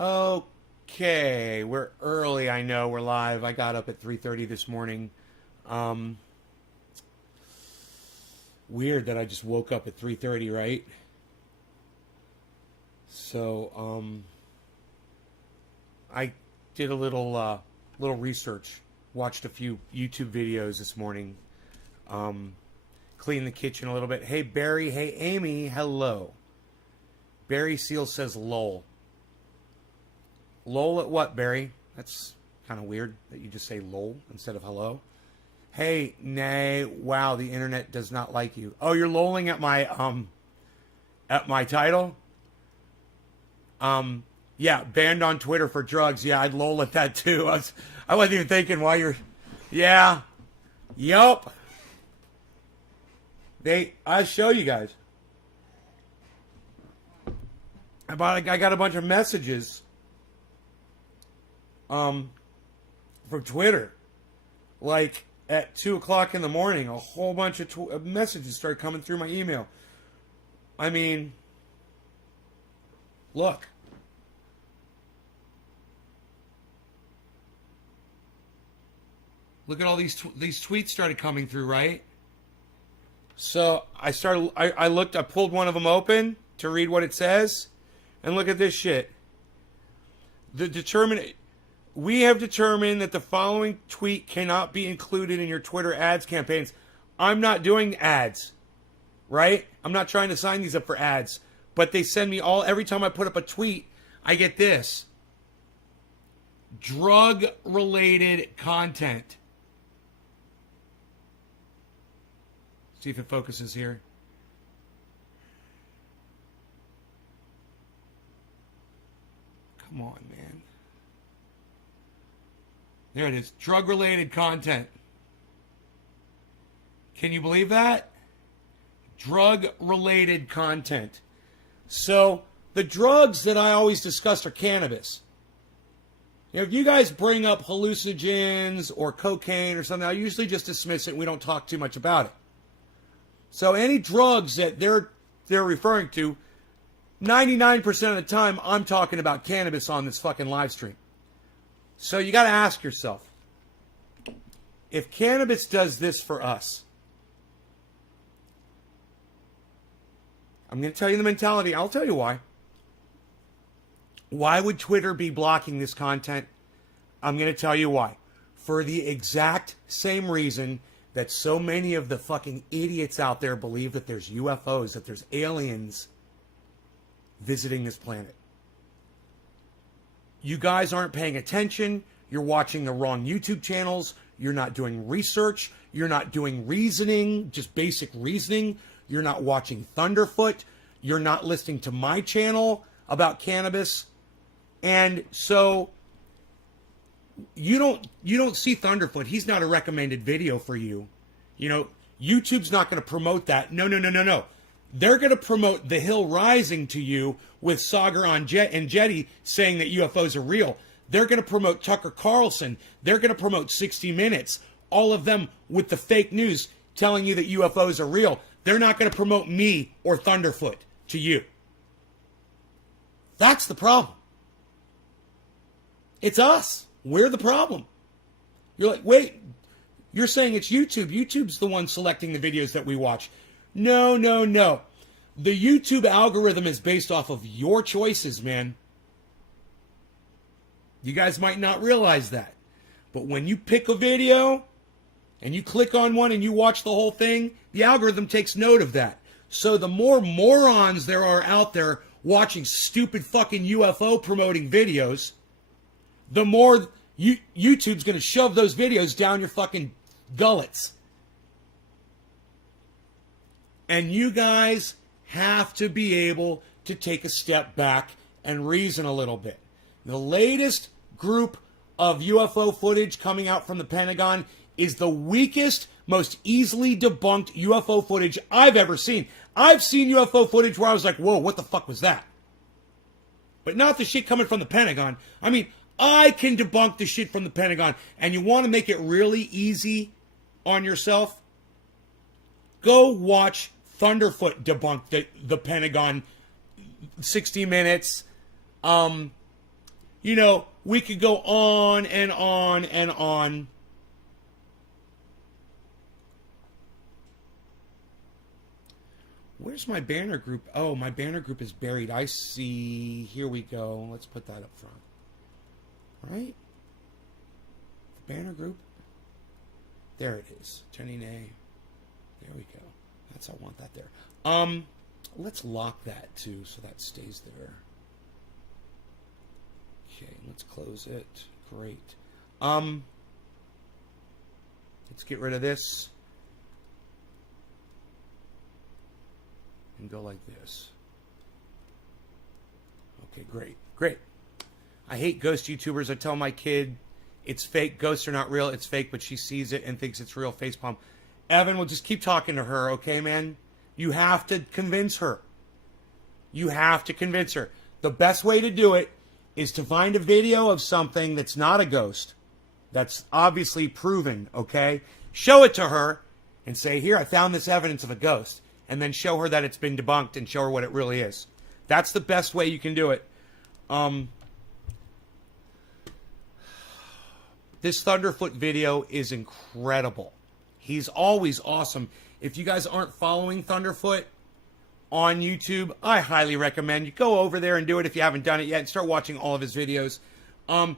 Okay, we're early. I know we're live. I got up at 3:30 this morning. Weird that I just woke up at 3:30, right? So, I did a little research. Watched a few YouTube videos this morning. Cleaned the kitchen a little bit. Hey Barry. Hey Amy. Hello. Barry Seal says lol. Lol at what, Barry? That's kind of weird that you just say lol instead of hello. Hey, nay, wow, the internet does not like you. Oh, you're lolling at my title? Yeah, banned on Twitter for drugs. Yeah, I'd lol at that too. I wasn't even thinking why you're... Yeah. Yup. I'll show you guys. I got a bunch of messages from Twitter. Like at 2 o'clock in the morning, a whole bunch of messages started coming through my email. I mean, look. Look at all these tweets started coming through, right? So I pulled one of them open to read what it says, and look at this shit. We have determined that the following tweet cannot be included in your Twitter ads campaigns. I'm not doing ads, right? I'm not trying to sign these up for ads, but they send me every time I put up a tweet, I get this. Drug-related content. See if it focuses here. Come on, man. There it is. Drug-related content. Can you believe that? Drug-related content. So, the drugs that I always discuss are cannabis. If you guys bring up hallucinogens or cocaine or something, I usually just dismiss it and we don't talk too much about it. So any drugs that they're referring to, 99% of the time, I'm talking about cannabis on this fucking live stream. So you got to ask yourself, if cannabis does this for us, I'm going to tell you the mentality. I'll tell you why. Why would Twitter be blocking this content? I'm going to tell you why. For the exact same reason that so many of the fucking idiots out there believe that there's UFOs, that there's aliens visiting this planet. You guys aren't paying attention. You're watching the wrong YouTube channels. You're not doing research. You're not doing reasoning, just basic reasoning. You're not watching Thunderfoot. You're not listening to my channel about cannabis. And so you don't see Thunderfoot. He's not a recommended video for you. You know, YouTube's not going to promote that. No. They're going to promote The Hill Rising to you with Sagar and Jetty saying that UFOs are real. They're going to promote Tucker Carlson. They're going to promote 60 Minutes. All of them with the fake news telling you that UFOs are real. They're not going to promote me or Thunderfoot to you. That's the problem. It's us. We're the problem. You're like, wait, you're saying it's YouTube. YouTube's the one selecting the videos that we watch. No. The YouTube algorithm is based off of your choices, man. You guys might not realize that. But when you pick a video and you click on one and you watch the whole thing, the algorithm takes note of that. So the more morons there are out there watching stupid fucking UFO promoting videos, the more YouTube's going to shove those videos down your fucking gullets. And you guys have to be able to take a step back and reason a little bit. The latest group of UFO footage coming out from the Pentagon is the weakest, most easily debunked UFO footage I've ever seen. I've seen UFO footage where I was like, whoa, what the fuck was that? But not the shit coming from the Pentagon. I mean, I can debunk the shit from the Pentagon. And you want to make it really easy on yourself? Go watch Thunderfoot debunk the Pentagon 60 Minutes. You know, we could go on and on and on. Where's my banner group? Oh, my banner group is buried. I see. Here we go. Let's put that up front. Right? The banner group. There it is. Jenny Nay. There we go. I want that there. Let's lock that too, so that stays there. Okay, let's close it. Great. Let's get rid of this. And go like this. Okay, great. Great. I hate ghost YouTubers. I tell my kid it's fake. Ghosts are not real. It's fake, but she sees it and thinks it's real. Facepalm. Evan, we'll just keep talking to her, okay, man? You have to convince her. You have to convince her. The best way to do it is to find a video of something that's not a ghost, that's obviously proven, okay? Show it to her and say, here, I found this evidence of a ghost. And then show her that it's been debunked and show her what it really is. That's the best way you can do it. This Thunderfoot video is incredible. He's always awesome. If you guys aren't following Thunderfoot on YouTube, I highly recommend you go over there and do it if you haven't done it yet and start watching all of his videos.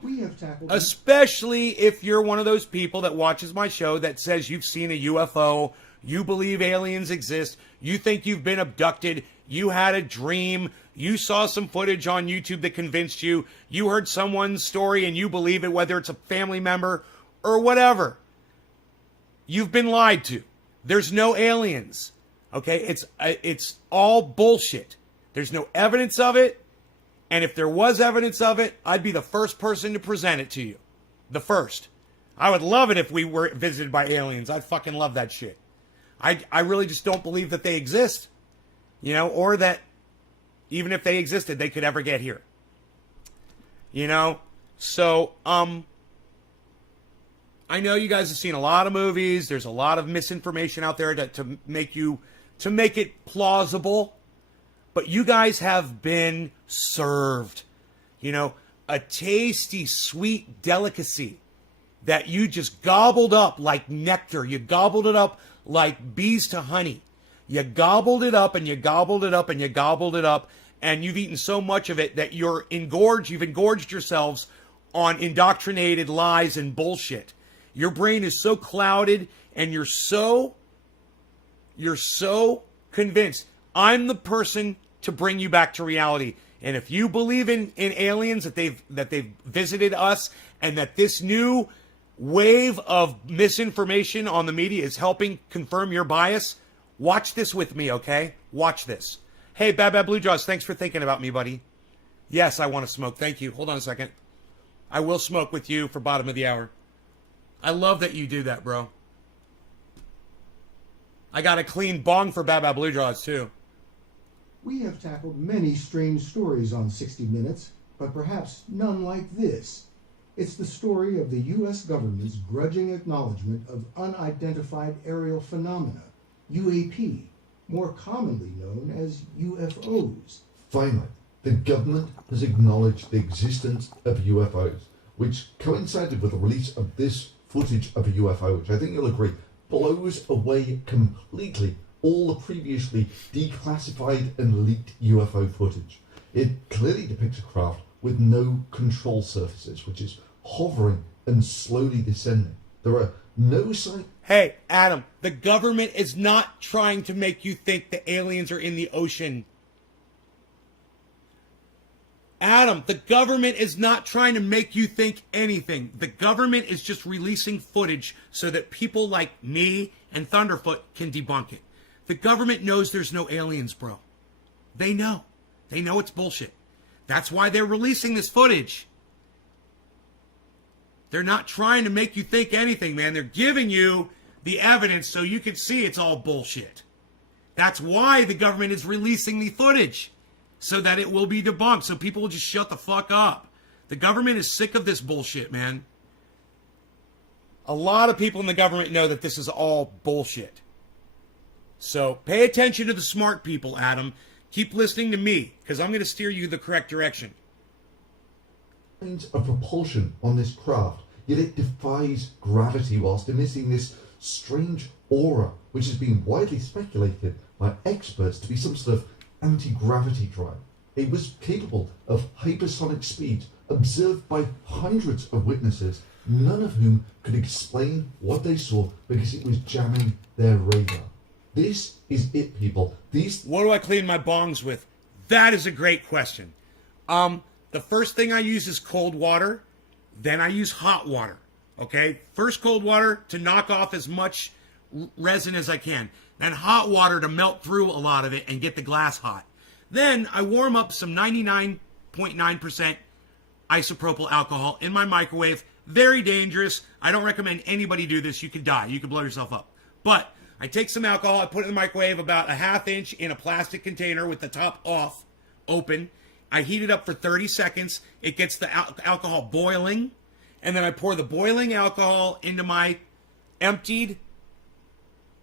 We have tackled especially if you're one of those people that watches my show that says you've seen a UFO, you believe aliens exist, you think you've been abducted, you had a dream, you saw some footage on YouTube that convinced you, you heard someone's story and you believe it, whether it's a family member or whatever. You've been lied to. There's no aliens. Okay? It's all bullshit. There's no evidence of it. And if there was evidence of it, I'd be the first person to present it to you. The first. I would love it if we were visited by aliens. I'd fucking love that shit. I really just don't believe that they exist. You know, or that even if they existed, they could ever get here. You know? So, I know you guys have seen a lot of movies. There's a lot of misinformation out there to make it plausible. But you guys have been served. You know, a tasty, sweet delicacy that you just gobbled up like nectar. You gobbled it up like bees to honey. You gobbled it up and you gobbled it up and you gobbled it up. And you've eaten so much of it that you've engorged yourselves on indoctrinated lies and bullshit. Your brain is so clouded and you're so convinced. I'm the person to bring you back to reality. And if you believe in aliens, that they've visited us, and that this new wave of misinformation on the media is helping confirm your bias, watch this with me, okay? Watch this. Hey, Bad Bad Blue Jaws, thanks for thinking about me, buddy. Yes, I want to smoke. Thank you. Hold on a second. I will smoke with you for bottom of the hour. I love that you do that, bro. I got a clean bong for Bad Bad Blue Jaws, too. We have tackled many strange stories on 60 Minutes, but perhaps none like this. It's the story of the U.S. government's grudging acknowledgement of unidentified aerial phenomena, UAP, more commonly known as UFOs. Finally, the government has acknowledged the existence of UFOs, which coincided with the release of this footage of a UFO, which I think you'll agree blows away completely all the previously declassified and leaked UFO footage. It clearly depicts a craft with no control surfaces, which is hovering and slowly descending. There are no signs. Hey, Adam, the government is not trying to make you think the aliens are in the ocean. Adam, the government is not trying to make you think anything. The government is just releasing footage so that people like me and Thunderfoot can debunk it. The government knows there's no aliens, bro. They know. They know it's bullshit. That's why they're releasing this footage. They're not trying to make you think anything, man. They're giving you the evidence so you can see it's all bullshit. That's why the government is releasing the footage, so that it will be debunked, so people will just shut the fuck up. The government is sick of this bullshit, man. A lot of people in the government know that this is all bullshit. So pay attention to the smart people, Adam. Keep listening to me, because I'm going to steer you the correct direction. kinds of propulsion on this craft, yet it defies gravity whilst emitting this strange aura, which has been widely speculated by experts to be some sort of anti-gravity drive. It was capable of hypersonic speed observed by hundreds of witnesses, none of whom could explain what they saw because it was jamming their radar. This is it, people. What do I clean my bongs with? That is a great question. The first thing I use is cold water. Then I use hot water. Okay? First cold water to knock off as much resin as I can. Then hot water to melt through a lot of it and get the glass hot. Then I warm up some 99.9% isopropyl alcohol in my microwave. Very dangerous. I don't recommend anybody do this. You could die. You could blow yourself up. But I take some alcohol, I put it in the microwave about a ½ inch in a plastic container with the top off, open. I heat it up for 30 seconds. It gets the alcohol boiling. And then I pour the boiling alcohol into my emptied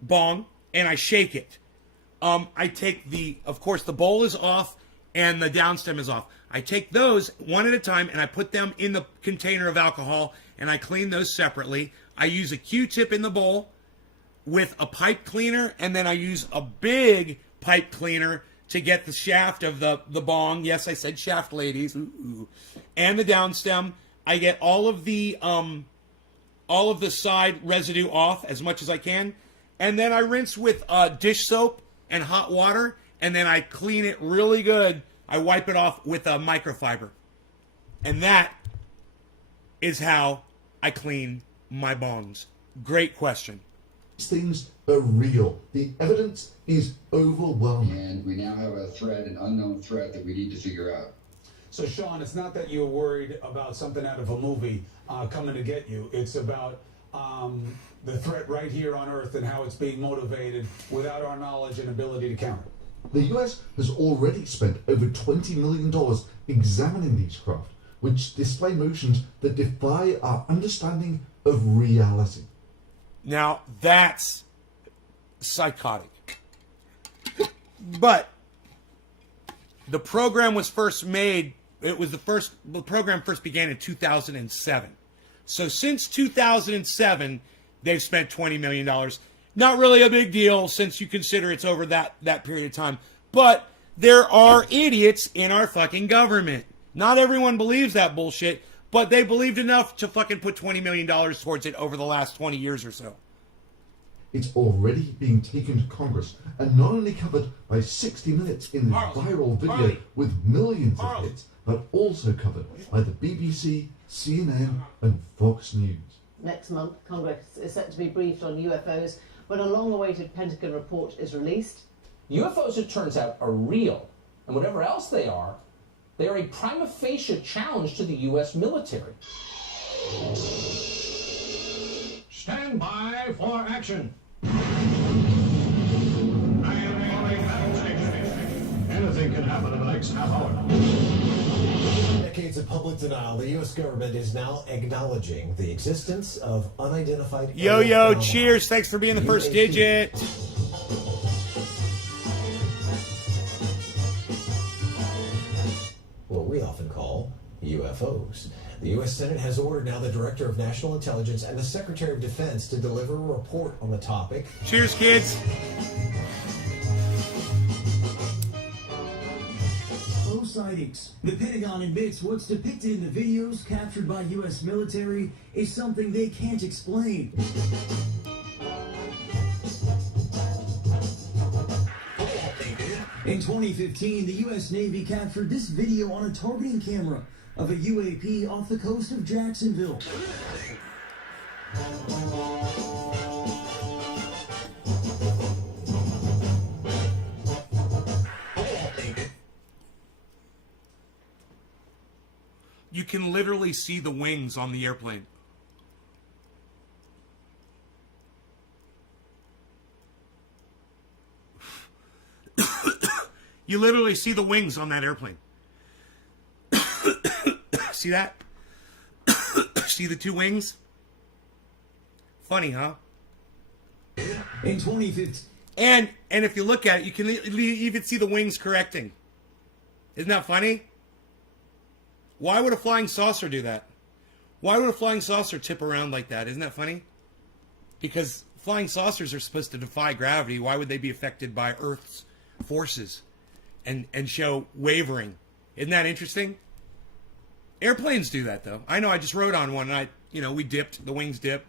bong and I shake it. I take of course, the bowl is off and the downstem is off. I take those one at a time and I put them in the container of alcohol and I clean those separately. I use a Q-tip in the bowl with a pipe cleaner, and then I use a big pipe cleaner to get the shaft of the bong. Yes, I said shaft, ladies. Ooh. And the downstem. I get all of the side residue off as much as I can, and then I rinse with dish soap and hot water, and then I clean it really good. I wipe it off with a microfiber, and that is how I clean my bongs. Great question. These things are real. The evidence is overwhelming. And we now have a threat, an unknown threat that we need to figure out. So, Sean, it's not that you're worried about something out of a movie coming to get you. It's about the threat right here on Earth and how it's being motivated without our knowledge and ability to counter. The US has already spent over $20 million examining these craft, which display motions that defy our understanding of reality. Now, that's psychotic. But the program was first made, the program first began in 2007. So since 2007, they've spent $20 million. Not really a big deal since you consider it's over that period of time. But there are idiots in our fucking government. Not everyone believes that bullshit, but they believed enough to fucking put $20 million towards it over the last 20 years or so. It's already being taken to Congress and not only covered by 60 Minutes in the viral video with millions of hits, but also covered by the BBC, CNN, and Fox News. Next month, Congress is set to be briefed on UFOs when a long-awaited Pentagon report is released. UFOs, it turns out, are real, and whatever else they are a prima facie challenge to the U.S. military. Stand by for action. Anything can happen in the next half hour. Decades of public denial, the U.S. government is now acknowledging the existence of unidentified... Yo, cheers. Thanks for being the first digit. What we often call UFOs. The U.S. Senate has ordered now the Director of National Intelligence and the Secretary of Defense to deliver a report on the topic. Cheers, kids. Sightings. The Pentagon admits what's depicted in the videos captured by U.S. military is something they can't explain. In 2015, the U.S. Navy captured this video on a targeting camera of a UAP off the coast of Jacksonville. You can literally see the wings on the airplane. You literally see the wings on that airplane. See that? See the two wings? Funny, huh? In 2015. And if you look at it, you can even see the wings correcting. Isn't that funny? Why would a flying saucer do that? Why would a flying saucer tip around like that? Isn't that funny? Because flying saucers are supposed to defy gravity. Why would they be affected by Earth's forces and show wavering? Isn't that interesting? Airplanes do that, though. I know. I just rode on one, and we dipped. The wings dip.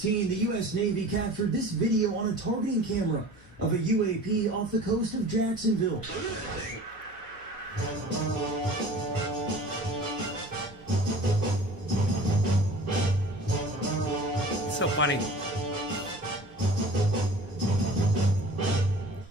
The U.S. Navy captured this video on a targeting camera of a UAP off the coast of Jacksonville. It's so funny.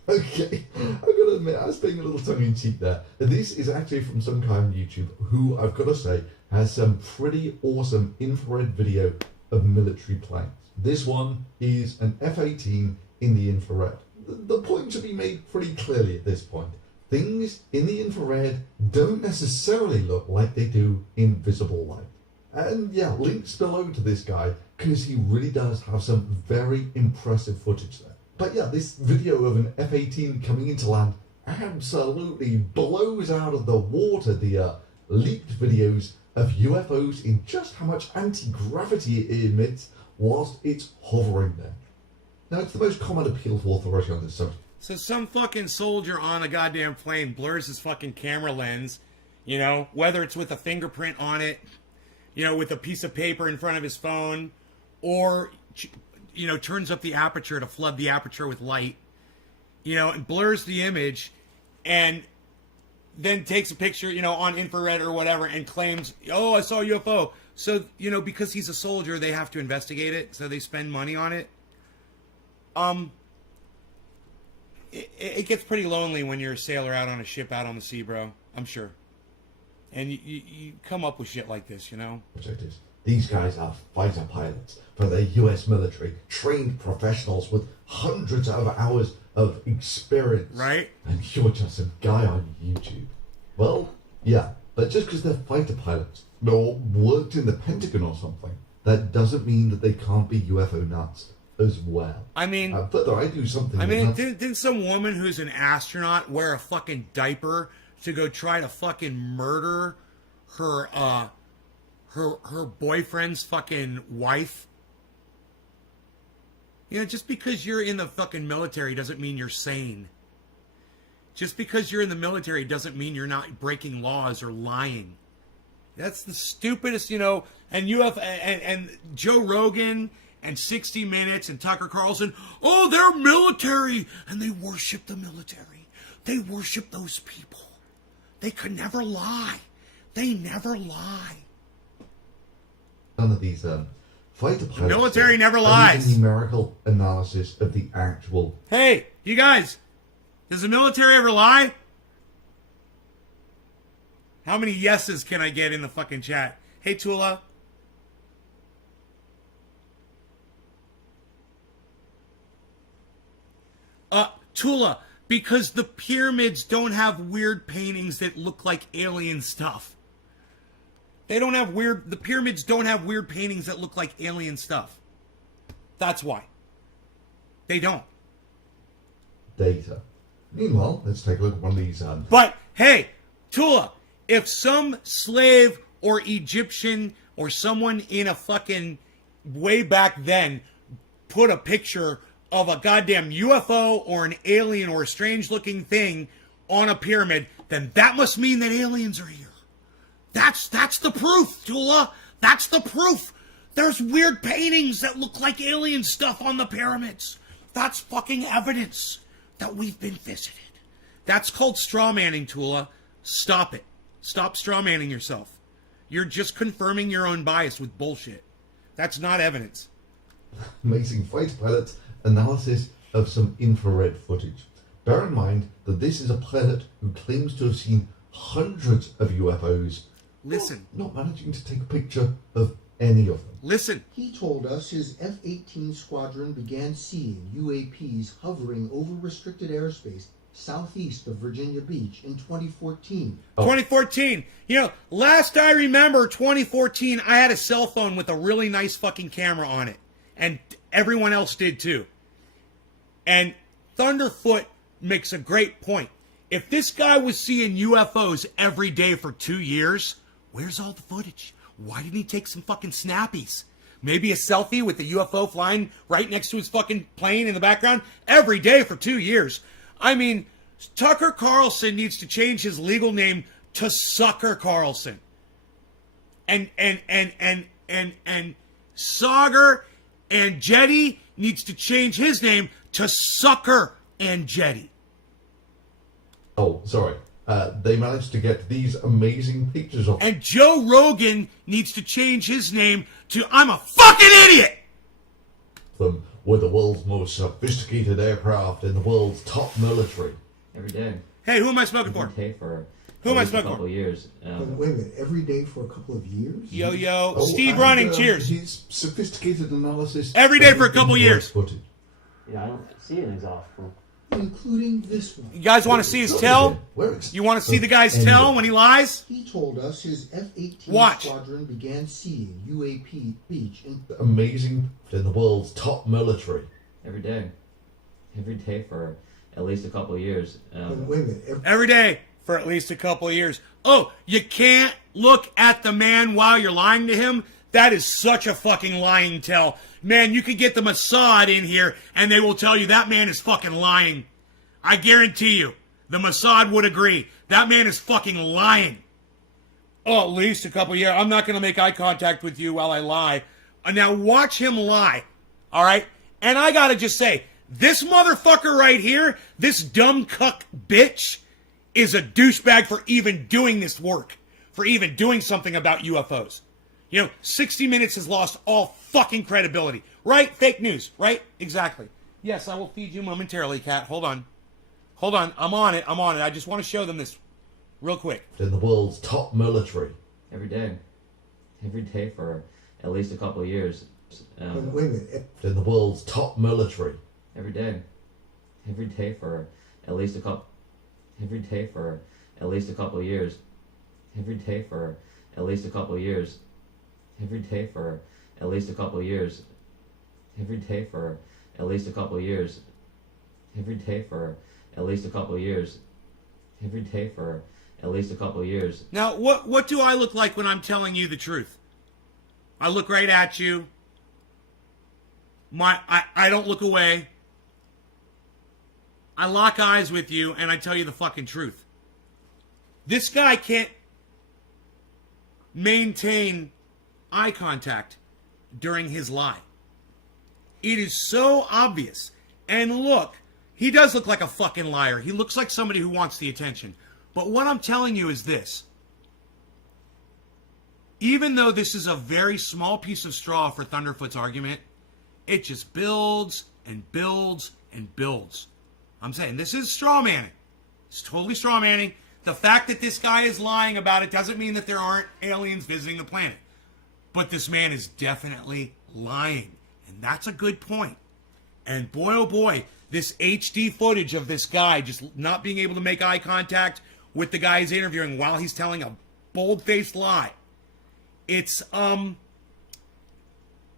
Okay, I've got to admit, I was being a little tongue-in-cheek there. This is actually from some guy on YouTube who, I've got to say, has some pretty awesome infrared video of military planes. This one is an F-18 in the infrared. The point should be made pretty clearly at this point. Things in the infrared don't necessarily look like they do in visible light. And yeah, links below to this guy, because he really does have some very impressive footage there. But yeah, this video of an F-18 coming into land absolutely blows out of the water the leaked videos of UFOs in just how much anti-gravity it emits whilst it's hovering there. Now, it's the most common appeal to authority on this subject. So some fucking soldier on a goddamn plane blurs his fucking camera lens, whether it's with a fingerprint on it, with a piece of paper in front of his phone, or, turns up the aperture to flood the aperture with light, and blurs the image, and then takes a picture, on infrared or whatever, and claims, oh, I saw a UFO. So, because he's a soldier, they have to investigate it, so they spend money on it. It gets pretty lonely when you're a sailor out on a ship out on the sea, bro. I'm sure. And you come up with shit like this, These guys are fighter pilots for the US military, trained professionals with hundreds of hours of experience. Right? And you're just some guy on YouTube. Well, yeah, but just because they're fighter pilots or worked in the Pentagon or something, that doesn't mean that they can't be UFO nuts as well. I mean, further, I do something. Didn't some woman who's an astronaut wear a fucking diaper to go try to fucking murder her boyfriend's fucking wife? Just because you're in the fucking military doesn't mean you're sane. Just because you're in the military doesn't mean you're not breaking laws or lying. That's the stupidest, and and Joe Rogan and 60 Minutes and Tucker Carlson, oh, they're military, and they worship the military. They worship those people. They could never lie. They never lie. None of these fighter pilots. The military never lies. Numerical analysis of the actual. Hey, you guys, does the military ever lie? How many yeses can I get in the fucking chat? Hey, Tula. Tula, because the pyramids don't have weird paintings that look like alien stuff. The pyramids don't have weird paintings that look like alien stuff. That's why. They don't. Data. Meanwhile, let's take a look at one of these. But, hey, Tula, if some slave or Egyptian or someone in a fucking way back then put a picture of a goddamn UFO or an alien or a strange looking thing on a pyramid, then that must mean that aliens are here. That's the proof, Tula. That's the proof. There's weird paintings that look like alien stuff on the pyramids. That's fucking evidence that we've been visited. That's called straw manning, Tula. Stop it. Stop straw manning yourself. You're just confirming your own bias with bullshit. That's not evidence. Amazing fighter pilot analysis of some infrared footage. Bear in mind that this is a pilot who claims to have seen hundreds of UFOs. Listen. Not managing to take a picture of any of them. Listen. He told us his F-18 squadron began seeing UAPs hovering over restricted airspace southeast of Virginia Beach in 2014. 2014. Last I remember, 2014, I had a cell phone with a really nice fucking camera on it. And everyone else did too. And Thunderfoot makes a great point. If this guy was seeing UFOs every day for 2 years, where's all the footage? Why didn't he take some fucking snappies? Maybe a selfie with the UFO flying right next to his fucking plane in the background every day for 2 years. I mean, Tucker Carlson needs to change his legal name to Sucker Carlson. And Saagar Enjeti needs to change his name to Sucker Enjeti. Oh, sorry. They managed to get these amazing pictures of And Joe Rogan needs to change his name to I'm a fucking idiot! them with the world's most sophisticated aircraft in the world's top military. Every day. Hey, who am I smoking for? Okay, for Who am I at least a smoking couple for? of years. Wait a minute, every day for a couple of years? Yo, yo. Oh, Steve and, Running, cheers. His sophisticated analysis. Every day for a couple of years. footage. Yeah, I don't see an exhaust from. Including this one. You guys want to see his tail? You want to see the guy's tail when he lies? He told us his F-18 Watch. squadron began seeing UAP beach in Amazing in the world's top military. Every day. Every day for at least a couple of years. wait a minute. Every day for at least a couple of years. Oh, you can't look at the man while you're lying to him? That is such a fucking lying tell. Man, you could get the Mossad in here and they will tell you that man is fucking lying. I guarantee you, the Mossad would agree. That man is fucking lying. Oh, at least a couple of years. I'm not going to make eye contact with you while I lie. Now watch him lie. All right? And I got to just say, this motherfucker right here, this dumb cuck bitch, is a douchebag for even doing this work, for even doing something about UFOs. You know, 60 Minutes has lost all fucking credibility. Right? Fake news. Right? Exactly. Yes, I will feed you momentarily, Kat. Hold on. Hold on. I'm on it. I just want to show them this real quick. In the world's top military. Every day. Every day for at least a couple of years. wait a minute. In the world's top military. Every day. Every day for at least a couple. Every day for at least a couple of years. Every day for at least a couple of years. Every day for at least a couple of years. Every day for at least a couple of years. Every day for at least a couple of years. Every day for at least a couple of years. Now, what do I look like when I'm telling you the truth? I look right at you. I don't look away. I lock eyes with you and I tell you the fucking truth. This guy can't maintain eye contact during his lie. It is so obvious. And look, he does look like a fucking liar. He looks like somebody who wants the attention. But what I'm telling you is this. Even though this is a very small piece of straw for Thunderfoot's argument, it just builds and builds and builds. I'm saying this is straw manning. It's totally straw manning. The fact that this guy is lying about it doesn't mean that there aren't aliens visiting the planet. But this man is definitely lying. And that's a good point. And boy, oh boy, this HD footage of this guy just not being able to make eye contact with the guy he's interviewing while he's telling a bold-faced lie. It's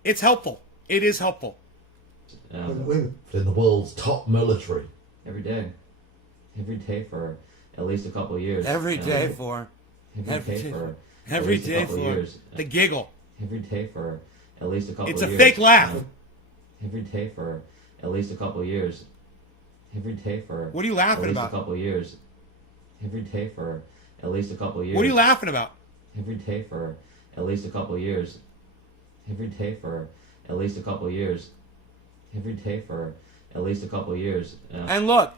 helpful. It is helpful. Wait a minute. In the world's top military. Every day. Every day for at least a couple of years. Every day for the giggle. Every day for at least a couple It's of a years. fake laugh. Every day for at least a couple of years. Every day for What are you laughing at least about? a couple of years. Every day for at least a couple of years. What are you laughing about? Every day for at least a couple of years. Every day for at least a couple of years. Every day for at least a couple of years. And look.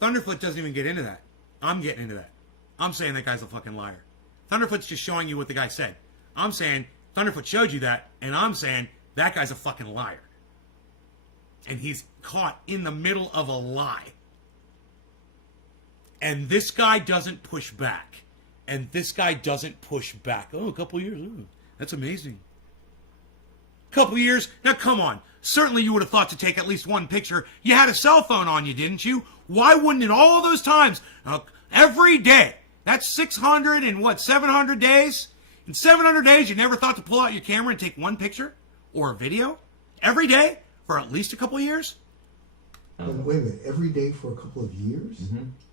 Thunderfoot doesn't even get into that. I'm getting into that. I'm saying that guy's a fucking liar. Thunderfoot's just showing you what the guy said. I'm saying Thunderfoot showed you that, and I'm saying that guy's a fucking liar. And he's caught in the middle of a lie. And this guy doesn't push back. Oh, a couple years. Ooh, that's amazing. Couple years? Now, come on. Certainly you would have thought to take at least one picture. You had a cell phone on you, didn't you? Why wouldn't in all those times, every day, that's 600 and 700 days? In 700 days, you never thought to pull out your camera and take one picture or a video? Every day? For at least a couple of years? Wait a minute, every day for a couple of years?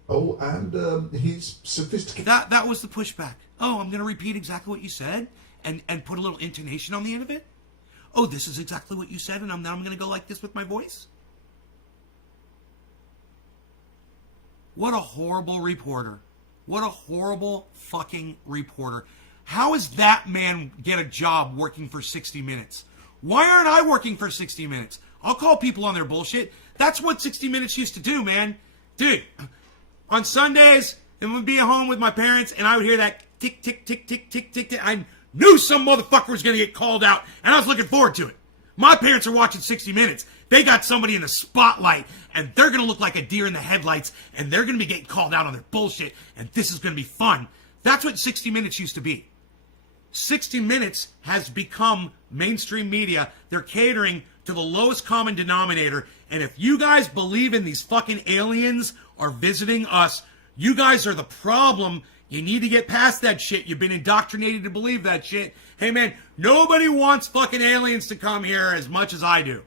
Oh, and he's sophisticated. That was the pushback. Oh, I'm going to repeat exactly what you said and put a little intonation on the end of it. Oh, this is exactly what you said, and now I'm going to go like this with my voice. What a horrible reporter. What a horrible fucking reporter. How does that man get a job working for 60 Minutes? Why aren't I working for 60 Minutes? I'll call people on their bullshit. That's what 60 Minutes used to do, man. Dude, on Sundays, and would be at home with my parents, and I would hear that tick, tick, tick, tick, tick, tick, tick. I knew some motherfucker was going to get called out, and I was looking forward to it. My parents are watching 60 Minutes. They got somebody in the spotlight, and they're going to look like a deer in the headlights, and they're going to be getting called out on their bullshit, and this is going to be fun. That's what 60 Minutes used to be. 60 Minutes has become mainstream media. They're catering to the lowest common denominator, and if you guys believe in these fucking aliens are visiting us, you guys are the problem. You need to get past that shit. You've been indoctrinated to believe that shit. Hey man, nobody wants fucking aliens to come here as much as I do.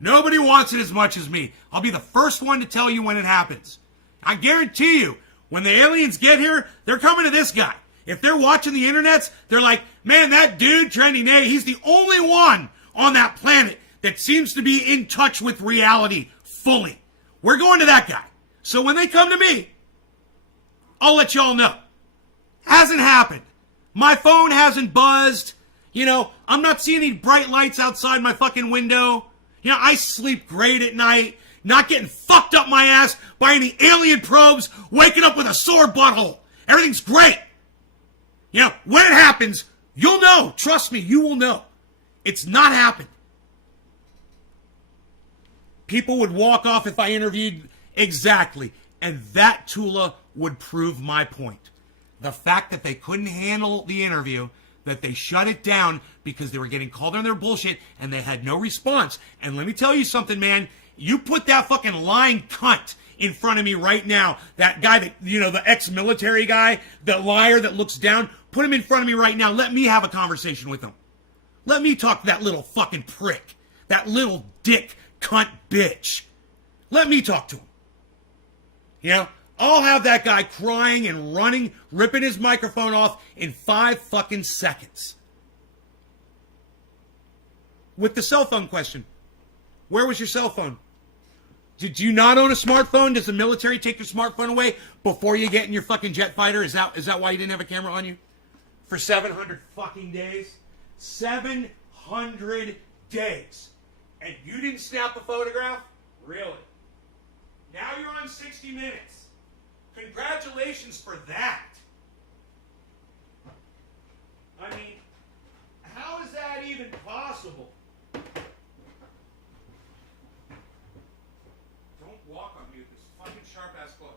Nobody wants it as much as me. I'll be the first one to tell you when it happens. I guarantee you, when the aliens get here, they're coming to this guy. If they're watching the internets, they're like, man, that dude, Trendy Nate, he's the only one on that planet that seems to be in touch with reality fully. We're going to that guy. So when they come to me, I'll let y'all know. Hasn't happened. My phone hasn't buzzed. You know, I'm not seeing any bright lights outside my fucking window. You know, I sleep great at night. Not getting fucked up my ass by any alien probes, waking up with a sore butthole. Everything's great. You know, when it happens, you'll know. Trust me, you will know. It's not happened. People would walk off if I interviewed exactly. And that, Tula, would prove my point. The fact that they couldn't handle the interview, that they shut it down because they were getting called on their bullshit and they had no response. And let me tell you something, man. You put that fucking lying cunt in front of me right now. That guy that, you know, the ex-military guy, the liar that looks down, put him in front of me right now. Let me have a conversation with him. Let me talk to that little fucking prick. That little dick cunt bitch. Let me talk to him. You know, I'll have that guy crying and running, ripping his microphone off in 5 fucking seconds. With the cell phone question. Where was your cell phone? Did you not own a smartphone? Does the military take your smartphone away before you get in your fucking jet fighter? Is that why you didn't have a camera on you? For 700 fucking days? 700 days. And you didn't snap a photograph? Really? Now you're on 60 Minutes. Congratulations for that. I mean, how is that even possible? Don't walk on me with this fucking sharp-ass clothes.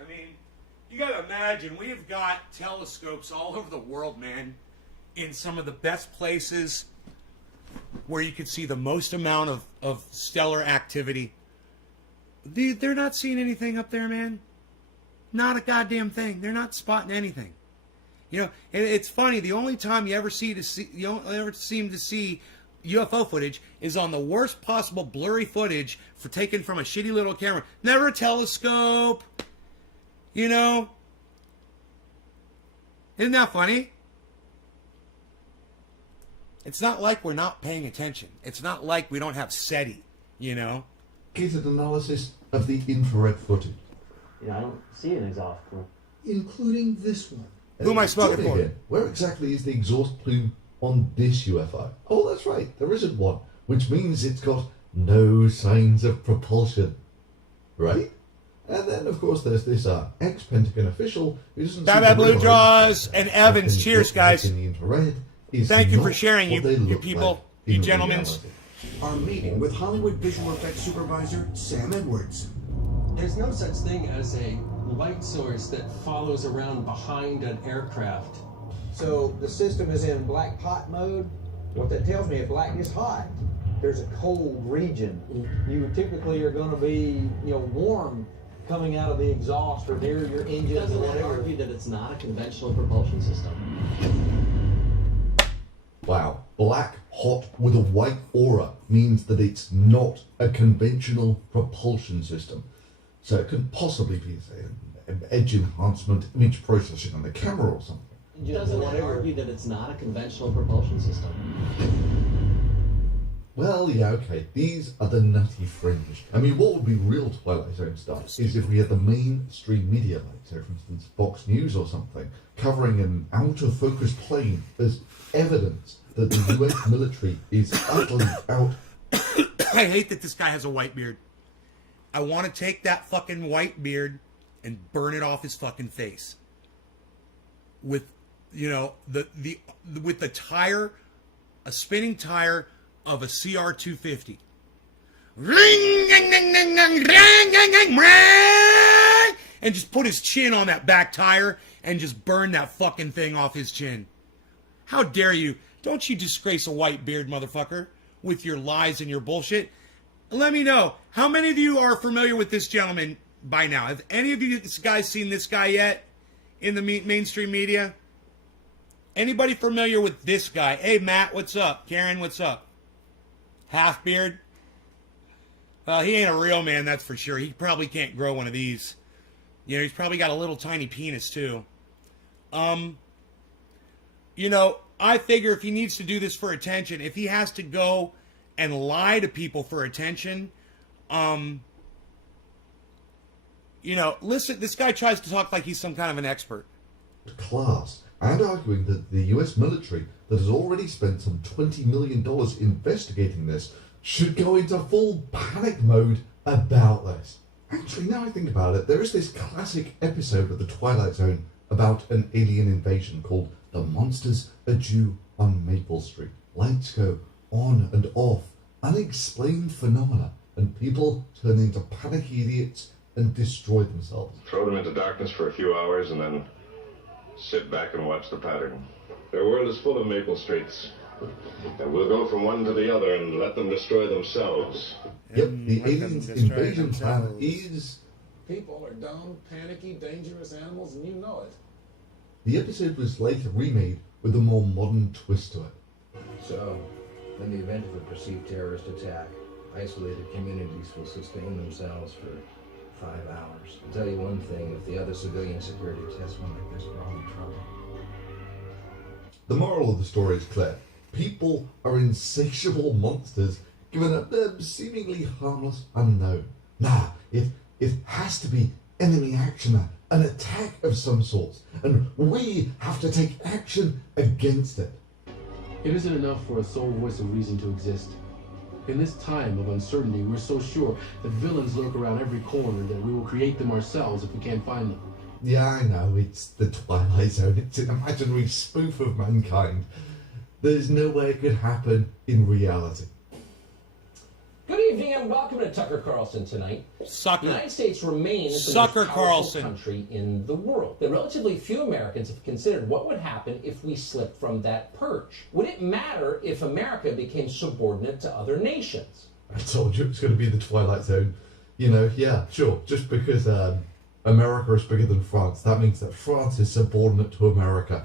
I mean, you gotta imagine, we've got telescopes all over the world, man, in some of the best places where you could see the most amount of stellar activity. They're not seeing anything up there, man. Not a goddamn thing. They're not spotting anything. You know, it's funny. The only time you ever seem to see UFO footage is on the worst possible blurry footage taken from a shitty little camera. Never a telescope. You know? Isn't that funny? It's not like we're not paying attention. It's not like we don't have SETI, you know? Gated analysis of the infrared footage. Yeah, I don't see an exhaust plume. Including this one. Who am I smoking for? Again, where exactly is the exhaust plume on this UFO? Oh, that's right, there isn't one, which means it's got no signs of propulsion. Right? And then, of course, there's this ex-Pentagon official who doesn't Bad Blue Jaws and Evans. Cheers, guys. In the infrared is Thank you for not sharing, what they you look people, like you in gentlemen. reality. Our meeting with Hollywood visual effects supervisor Sam Edwards. There's no such thing as a light source that follows around behind an aircraft. So the system is in black pot mode. What that tells me is black is hot. There's a cold region. You typically are going to be, warm coming out of the exhaust or near your engine or Doesn't that whatever. argue that it's not a conventional propulsion system? Wow. Black, hot, with a white aura means that it's not a conventional propulsion system. So it couldn't possibly be, say, an edge enhancement, image processing on the camera or something. Doesn't that argue that it's not a conventional propulsion system? Well, yeah, okay. These are the nutty fringe. I mean, what would be real Twilight Zone stuff is if we had the mainstream media, like, say, for instance, Fox News or something, covering an out-of-focus plane as evidence that the US military is utterly out. I hate that this guy has a white beard. I want to take that fucking white beard and burn it off his fucking face. With, with the tire, a spinning tire of a CR250. And just put his chin on that back tire and just burn that fucking thing off his chin. How dare you? Don't you disgrace a white beard, motherfucker, with your lies and your bullshit. Let me know, how many of you are familiar with this gentleman by now? Have any of you guys seen this guy yet in the mainstream media? Anybody familiar with this guy? Hey, Matt, what's up? Karen, what's up? Half beard? Well, he ain't a real man, that's for sure. He probably can't grow one of these. He's probably got a little tiny penis, too. I figure if he needs to do this for attention, if he has to go and lie to people for attention, listen, this guy tries to talk like he's some kind of an expert. Class, and arguing that the US military, that has already spent some $20 million investigating this, should go into full panic mode about this. Actually, now I think about it, there is this classic episode of The Twilight Zone about an alien invasion called The Monsters Are Due on Maple Street. Lights go on and off, unexplained phenomena, and people turn into panicky idiots and destroy themselves. Throw them into darkness for a few hours and then sit back and watch the pattern. Their world is full of Maple Streets. And we'll go from one to the other and let them destroy themselves. Yep, the aliens invasion plan is... People are dumb, panicky, dangerous animals, and you know it. The episode was later remade with a more modern twist to it. So, in the event of a perceived terrorist attack, isolated communities will sustain themselves for 5 hours. I'll tell you one thing, if the other civilian security tests one like this, we're all in trouble. The moral of the story is clear. People are insatiable monsters given a seemingly harmless unknown. Nah, it has to be enemy action, an attack of some sort, and we have to take action against it. It isn't enough for a sole voice of reason to exist. In this time of uncertainty, we're so sure that villains lurk around every corner that we will create them ourselves if we can't find them. Yeah, I know, it's the Twilight Zone. It's an imaginary spoof of mankind. There's no way it could happen in reality. Good evening and welcome to Tucker Carlson tonight. Sucker. The United States remains the Sucker most powerful Carlson. country in the world. But relatively few Americans have considered what would happen if we slipped from that perch. Would it matter if America became subordinate to other nations? I told you it was going to be the Twilight Zone. Yeah, sure. Just because America is bigger than France, that means that France is subordinate to America.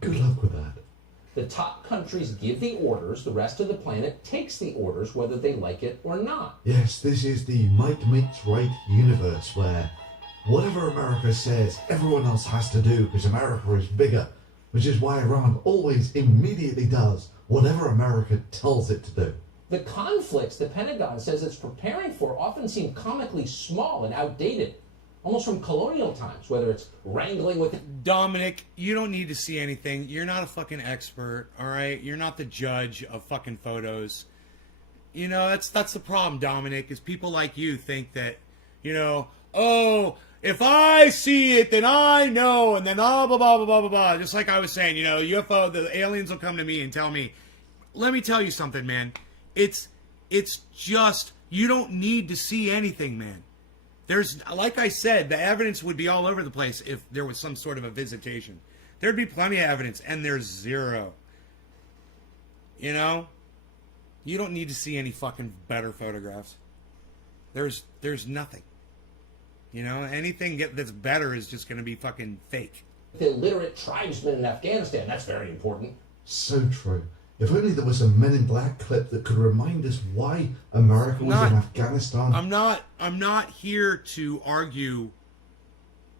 Good luck with that. The top countries give the orders, the rest of the planet takes the orders whether they like it or not. Yes, this is the might makes right universe where whatever America says, everyone else has to do because America is bigger, which is why Iran always immediately does whatever America tells it to do. The conflicts the Pentagon says it's preparing for often seem comically small and outdated, almost from colonial times, whether it's wrangling with... Dominic, you don't need to see anything. You're not a fucking expert, all right? You're not the judge of fucking photos. That's the problem, Dominic, is people like you think that, oh, if I see it, then I know, and then blah, blah, blah, blah, blah, blah. Just like I was saying, UFO, the aliens will come to me and tell me, let me tell you something, man. It's just, you don't need to see anything, man. There's, like I said, the evidence would be all over the place if there was some sort of a visitation. There'd be plenty of evidence, and there's zero. You know? You don't need to see any fucking better photographs. There's nothing. You know? Anything that's better is just going to be fucking fake. The illiterate tribesmen in Afghanistan, that's very important. So true. If only there was a Men in Black clip that could remind us why America was in Afghanistan. I'm not here to argue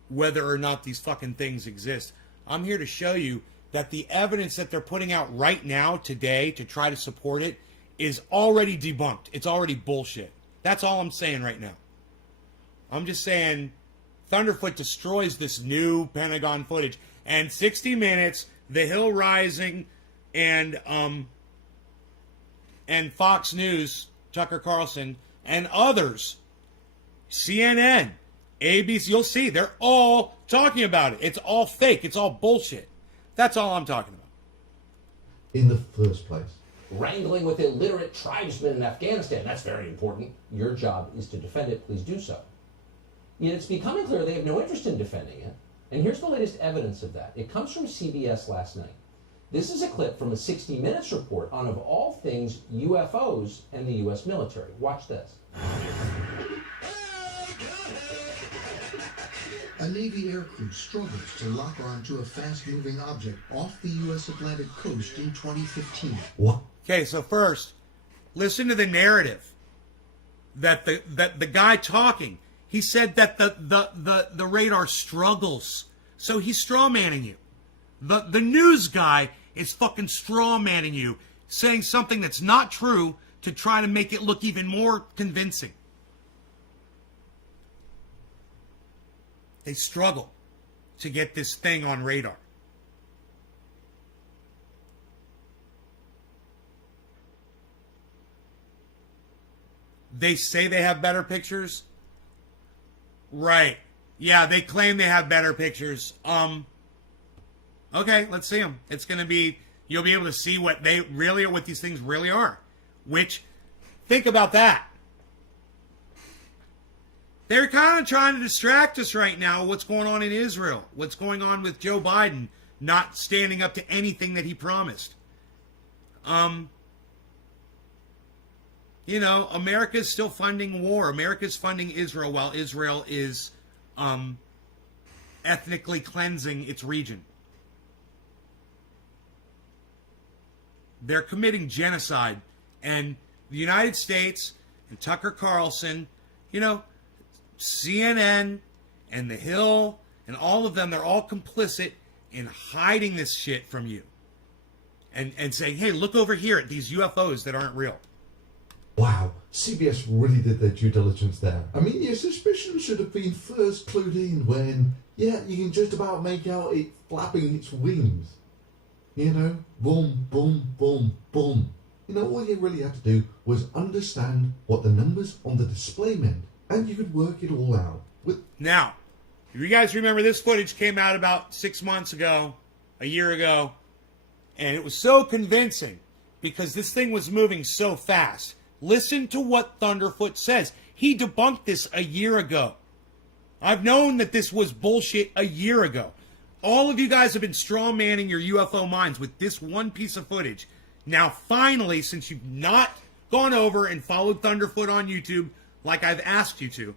whether or not these fucking things exist. I'm here to show you that the evidence that they're putting out right now, today, to try to support it, is already debunked. It's already bullshit. That's all I'm saying right now. I'm just saying Thunderfoot destroys this new Pentagon footage. And 60 Minutes, The Hill Rising, and Fox News, Tucker Carlson, and others, CNN, ABC, you'll see, they're all talking about it. It's all fake. It's all bullshit. That's all I'm talking about. In the first place. Wrangling with illiterate tribesmen in Afghanistan, that's very important. Your job is to defend it. Please do so. Yet it's becoming clear they have no interest in defending it. And here's the latest evidence of that. It comes from CBS last night. This is a clip from a 60 Minutes report on, of all things, UFOs and the U.S. military. Watch this. A Navy aircrew struggles to lock onto a fast-moving object off the U.S. Atlantic coast in 2015. What? Okay, so first, listen to the narrative that the guy talking, he said that the radar struggles. So he's straw-manning you. The news guy is fucking straw-manning you, saying something that's not true to try to make it look even more convincing. They struggle to get this thing on radar. They say they have better pictures. Right. Yeah, they claim they have better pictures. Okay, let's see them. It's going to be, you'll be able to see what they really, what these things really are. Which, think about that. They're kind of trying to distract us right now, what's going on in Israel. What's going on with Joe Biden not standing up to anything that he promised. You know, America's still funding war. America's funding Israel while Israel is ethnically cleansing its region. They're committing genocide. And the United States and Tucker Carlson, you know, CNN and The Hill and all of them, they're all complicit in hiding this shit from you. And saying, hey, look over here at these UFOs that aren't real. Wow, CBS really did their due diligence there. I mean, your suspicion should have been first clued in when, yeah, you can just about make out it flapping its wings. You know, boom, boom, boom, boom. You know, all you really had to do was understand what the numbers on the display meant, and you could work it all out. Now, if you guys remember, this footage came out about 6 months ago, a year ago, and it was so convincing because this thing was moving so fast. Listen to what Thunderfoot says. He debunked this a year ago. I've known that this was bullshit a year ago. All of you guys have been straw-manning your UFO minds with this one piece of footage. Now, finally, since you've not gone over and followed Thunderfoot on YouTube like I've asked you to,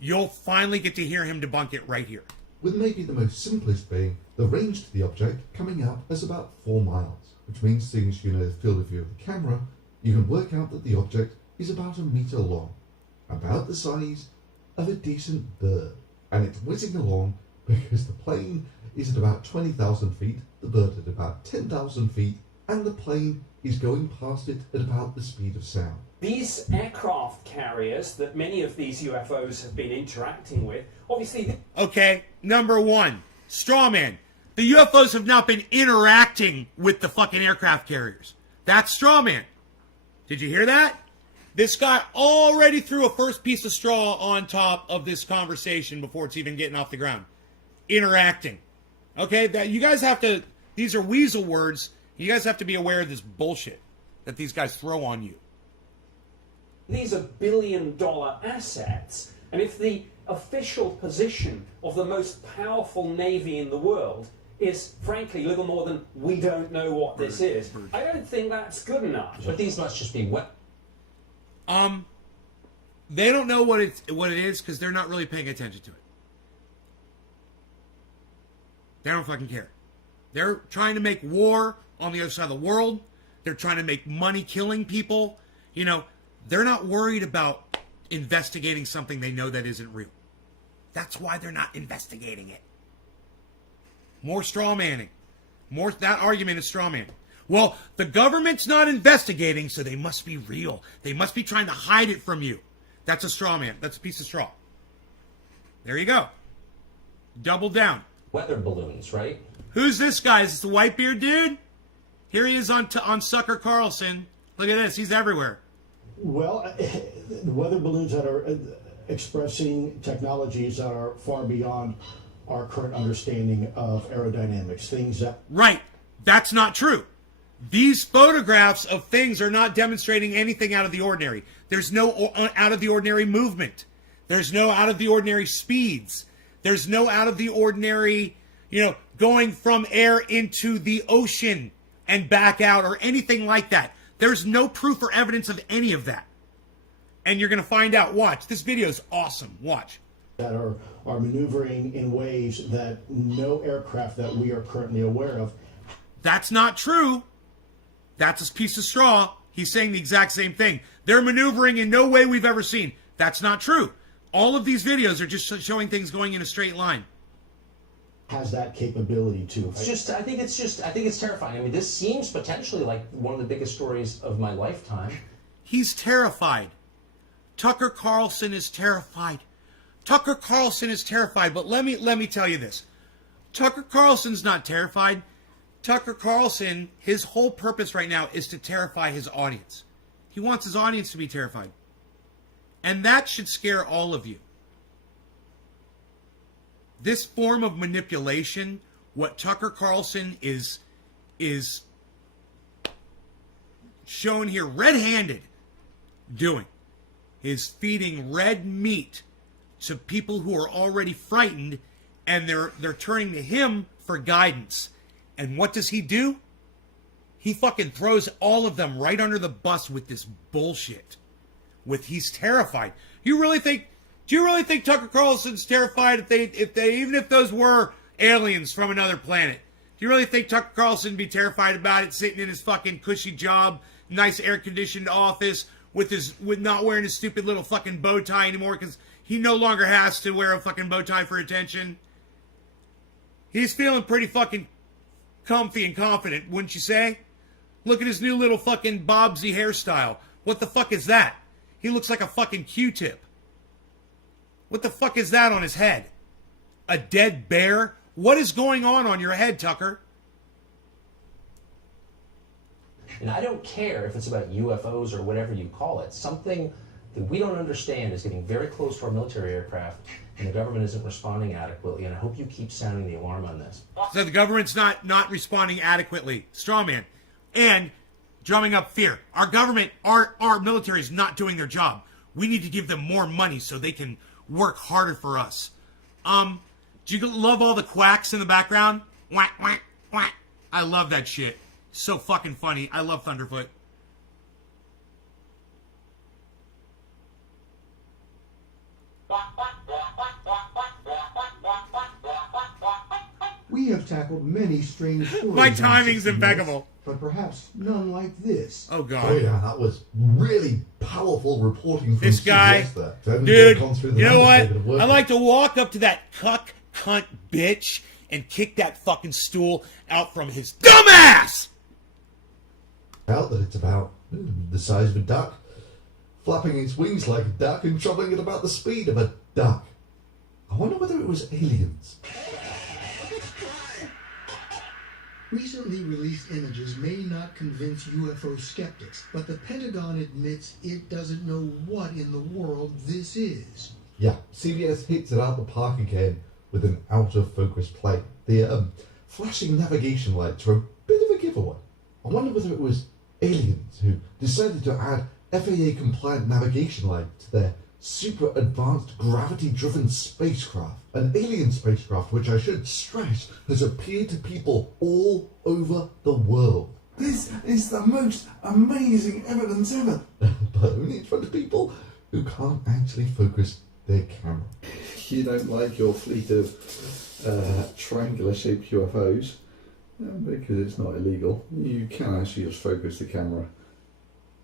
you'll finally get to hear him debunk it right here. With maybe the most simplest being the range to the object coming up as about 4 miles, which means seeing as you know the field of view of the camera, you can work out that the object is about 1 meter long, about the size of a decent bird, and it's whizzing along because the plane is at about 20,000 feet, the bird at about 10,000 feet, and the plane is going past it at about the speed of sound. These aircraft carriers that many of these UFOs have been interacting with, obviously... Okay, number one, strawman. The UFOs have not been interacting with the fucking aircraft carriers. That's strawman. Did you hear that? This guy already threw a first piece of straw on top of this conversation before it's even getting off the ground. Interacting. Okay, that you guys have to, these are weasel words. You guys have to be aware of this bullshit that these guys throw on you. These are billion-dollar assets, and if the official position of the most powerful navy in the world is, frankly, little more than we don't know what this is, I don't think that's good enough. But these must just be what? They don't know what it is because they're not really paying attention to it. They don't fucking care. They're trying to make war on the other side of the world. They're trying to make money killing people. You know, they're not worried about investigating something they know that isn't real. That's why they're not investigating it. More straw manning. That argument is straw manning. Well, the government's not investigating, so they must be real. They must be trying to hide it from you. That's a straw man. That's a piece of straw. There you go. Double down. Weather balloons, right? Who's this guy? Is this the Whitebeard dude? Here he is on Sucker Carlson. Look at this. He's everywhere. Well, the weather balloons that are expressing technologies that are far beyond our current understanding of aerodynamics. Things that... Right. That's not true. These photographs of things are not demonstrating anything out of the ordinary. There's no out of the ordinary movement. There's no out of the ordinary speeds. There's no out of the ordinary, going from air into the ocean and back out or anything like that. There's no proof or evidence of any of that. And you're going to find out. Watch. This video is awesome. Watch. That are maneuvering in ways that no aircraft that we are currently aware of. That's not true. That's a piece of straw. He's saying the exact same thing. They're maneuvering in no way we've ever seen. That's not true. All of these videos are just showing things going in a straight line. Has that capability to. I think it's terrifying. I mean, this seems potentially like one of the biggest stories of my lifetime. He's terrified. Tucker Carlson is terrified. Tucker Carlson is terrified, but let me tell you this. Tucker Carlson's not terrified. Tucker Carlson, his whole purpose right now is to terrify his audience. He wants his audience to be terrified. And that should scare all of you. This form of manipulation, what Tucker Carlson is shown here red-handed doing, is feeding red meat to people who are already frightened, and they're turning to him for guidance. And what does he do? He fucking throws all of them right under the bus with this bullshit. He's terrified. Do you really think Tucker Carlson's terrified even if those were aliens from another planet? Do you really think Tucker Carlson would be terrified about it, sitting in his fucking cushy job, nice air-conditioned office, with not wearing his stupid little fucking bow tie anymore because he no longer has to wear a fucking bow tie for attention? He's feeling pretty fucking comfy and confident, wouldn't you say? Look at his new little fucking Bobsy hairstyle. What the fuck is that? He looks like a fucking Q-tip. What the fuck is that on his head? A dead bear? What is going on your head, Tucker? And I don't care if it's about UFOs or whatever you call it. Something that we don't understand is getting very close to our military aircraft, and the government isn't responding adequately, and I hope you keep sounding the alarm on this. So the government's not responding adequately. Strawman. And drumming up fear. Our government, our military is not doing their job. We need to give them more money so they can work harder for us. Do you love all the quacks in the background? Quack, quack, quack. I love that shit. So fucking funny. I love Thunderfoot. We have tackled many strange stories. My on timing's 60 impeccable. Minutes, but perhaps none like this. Oh, God. Oh, yeah, that was really powerful reporting from This guy, CBS there. dude, Gone through the you know numbers, what? they could have worked I it. like to walk up to that cunt bitch and kick that fucking stool out from his dumb ass! Out that it's about the size of a duck, flapping its wings like a duck and travelling at about the speed of a duck. I wonder whether it was aliens. Recently released images may not convince UFO skeptics, but the Pentagon admits it doesn't know what in the world this is. Yeah, CBS hits it out the park again with an out-of-focus plane. The flashing navigation lights are a bit of a giveaway. I wonder whether it was aliens who decided to add FAA-compliant navigation light to their super advanced gravity-driven spacecraft. An alien spacecraft, which I should stress, has appeared to people all over the world. This is the most amazing evidence ever. But only in front of people who can't actually focus their camera. You don't like your fleet of triangular-shaped UFOs because it's not illegal. You can actually just focus the camera,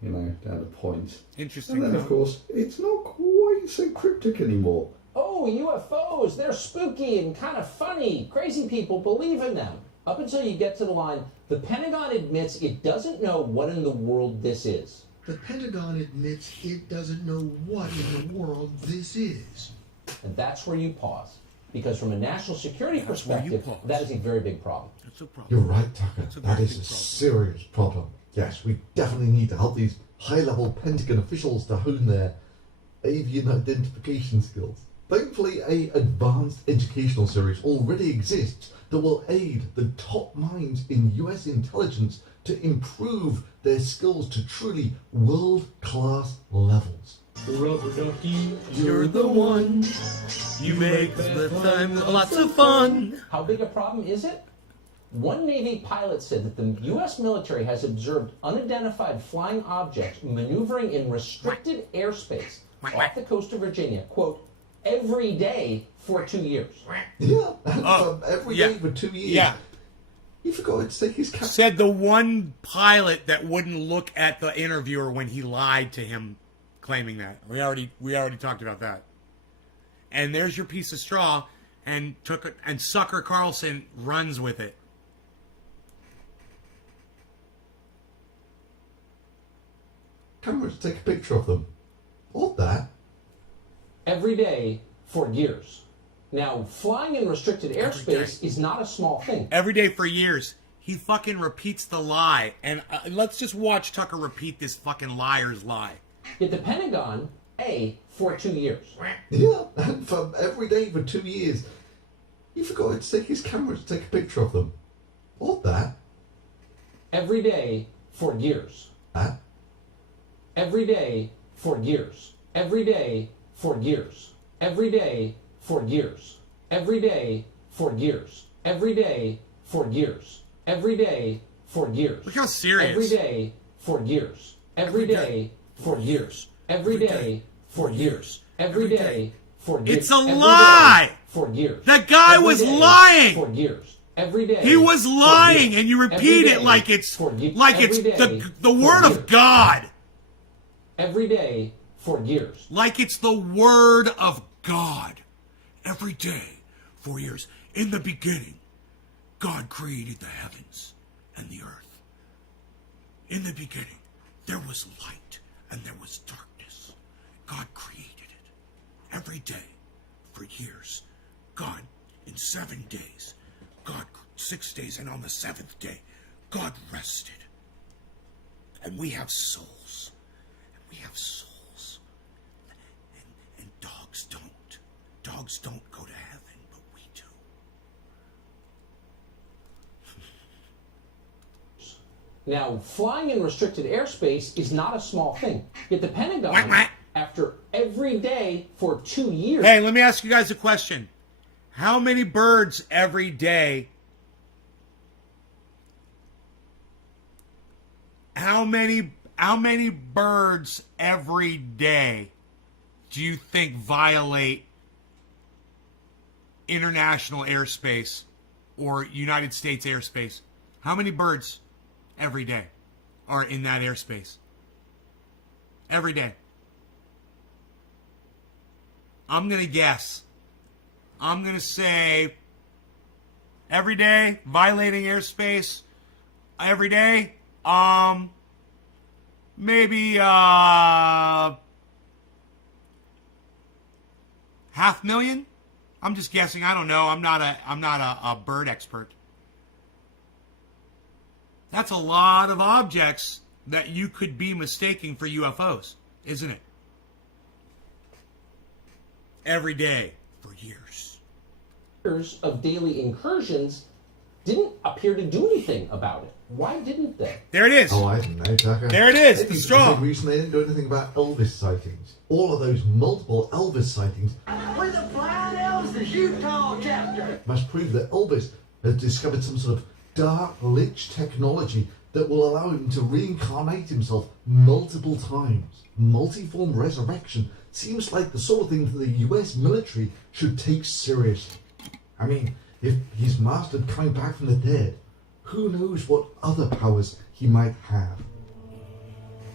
you know, down a point. Interesting. And then, of course, it's not quite so cryptic anymore. Oh, UFOs, they're spooky and kind of funny. Crazy people believe in them. Up until you get to the line, the Pentagon admits it doesn't know what in the world this is. The Pentagon admits it doesn't know what in the world this is. And that's where you pause. Because from a national security perspective, that is a very big problem. That's a problem. You're right, Tucker. That is a serious problem. Yes, we definitely need to help these high-level Pentagon officials to hone their avian identification skills. Thankfully, an advanced educational series already exists that will aid the top minds in US intelligence to improve their skills to truly world-class levels. Rubber ducky, You're the one. You make the time lots of fun. How big a problem is it? One Navy pilot said that the U.S. military has observed unidentified flying objects maneuvering in restricted airspace off the coast of Virginia, quote, every day for 2 years. Yeah, every day for 2 years. Yeah. You forgot to take his cap. Said the one pilot that wouldn't look at the interviewer when he lied to him, claiming that. We already talked about that. And there's your piece of straw, and Sucker Carlson runs with it. Cameras, take a picture of them. What that? Every day for years. Now, flying in restricted airspace is not a small thing. Every day for years. He fucking repeats the lie. And let's just watch Tucker repeat this fucking liar's lie. Yet the Pentagon, for 2 years. Yeah, and for every day for 2 years. You forgot to take his camera to take a picture of them. What that? Every day for years. That? Every day for years. Every day for years. Every day for years. Every day for years. Every day for years. Every day for years. Look how serious. Every day for years. Every day for years. Every day for years. Every day for years. It's a lie! For years. The guy was lying! For years. Every day. He was lying, and you repeat it like it's the word of God. Every day for years. Like it's the word of God. Every day for years. In the beginning, God created the heavens and the earth. In the beginning, there was light and there was darkness. God created it. Every day for years. God, in 7 days. God, 6 days, and on the 7th day, God rested. And we have souls. And we have souls. And dogs don't. Dogs don't go to heaven, but we do. Now, flying in restricted airspace is not a small thing. Yet the Pentagon, after every day for 2 years... Hey, let me ask you guys a question. How many birds every day... How many birds every day do you think violate international airspace or United States airspace? How many birds every day are in that airspace? Every day. I'm going to guess. I'm going to say every day, violating airspace, every day, maybe 500,000. I'm just guessing. I don't know. I'm not a bird expert. That's a lot of objects that you could be mistaking for UFOs, isn't it? Every day for years. Of daily incursions didn't appear to do anything about it. Why didn't they? There it is. Oh, I don't know, Tucker. There it is, Maybe the it's straw. the same reason they didn't do anything about Elvis sightings. All of those multiple Elvis sightings We're the Flying Elvis Utah chapter. must prove that Elvis has discovered some sort of dark lich technology that will allow him to reincarnate himself multiple times. Multiform resurrection seems like the sort of thing that the US military should take seriously. I mean, if he's mastered coming back from the dead, who knows what other powers he might have.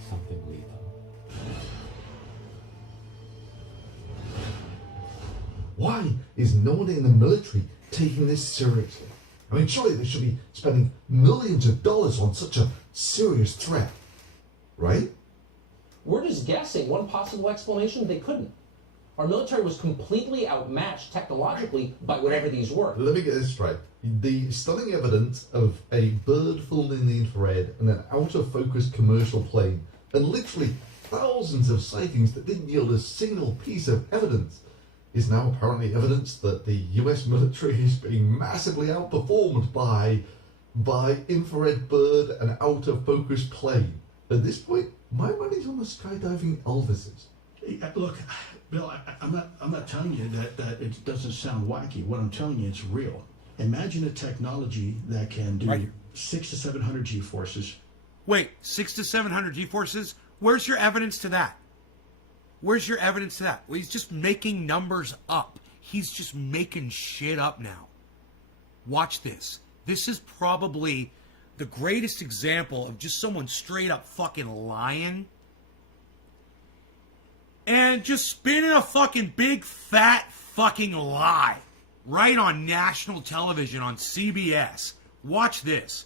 Something lethal. Why is no one in the military taking this seriously? I mean, surely they should be spending millions of dollars on such a serious threat, right? We're just guessing. One possible explanation, they couldn't. Our military was completely outmatched technologically by whatever these were. Let me get this straight. The stunning evidence of a bird flown in the infrared and an out-of-focus commercial plane, and literally thousands of sightings that didn't yield a single piece of evidence, is now apparently evidence that the US military is being massively outperformed by infrared bird and out-of-focus plane. At this point, my money's on the skydiving Elvises. Look, Bill, I'm not telling you that it doesn't sound wacky. What I'm telling you, it's real. Imagine a technology that can do 600 to 700 G-forces. Wait, 600 to 700 G-forces? Where's your evidence to that? Where's your evidence to that? Well, he's just making numbers up. He's just making shit up now. Watch this. This is probably the greatest example of just someone straight up fucking lying and just spinning a fucking big fat fucking lie right on national television on CBS. Watch this.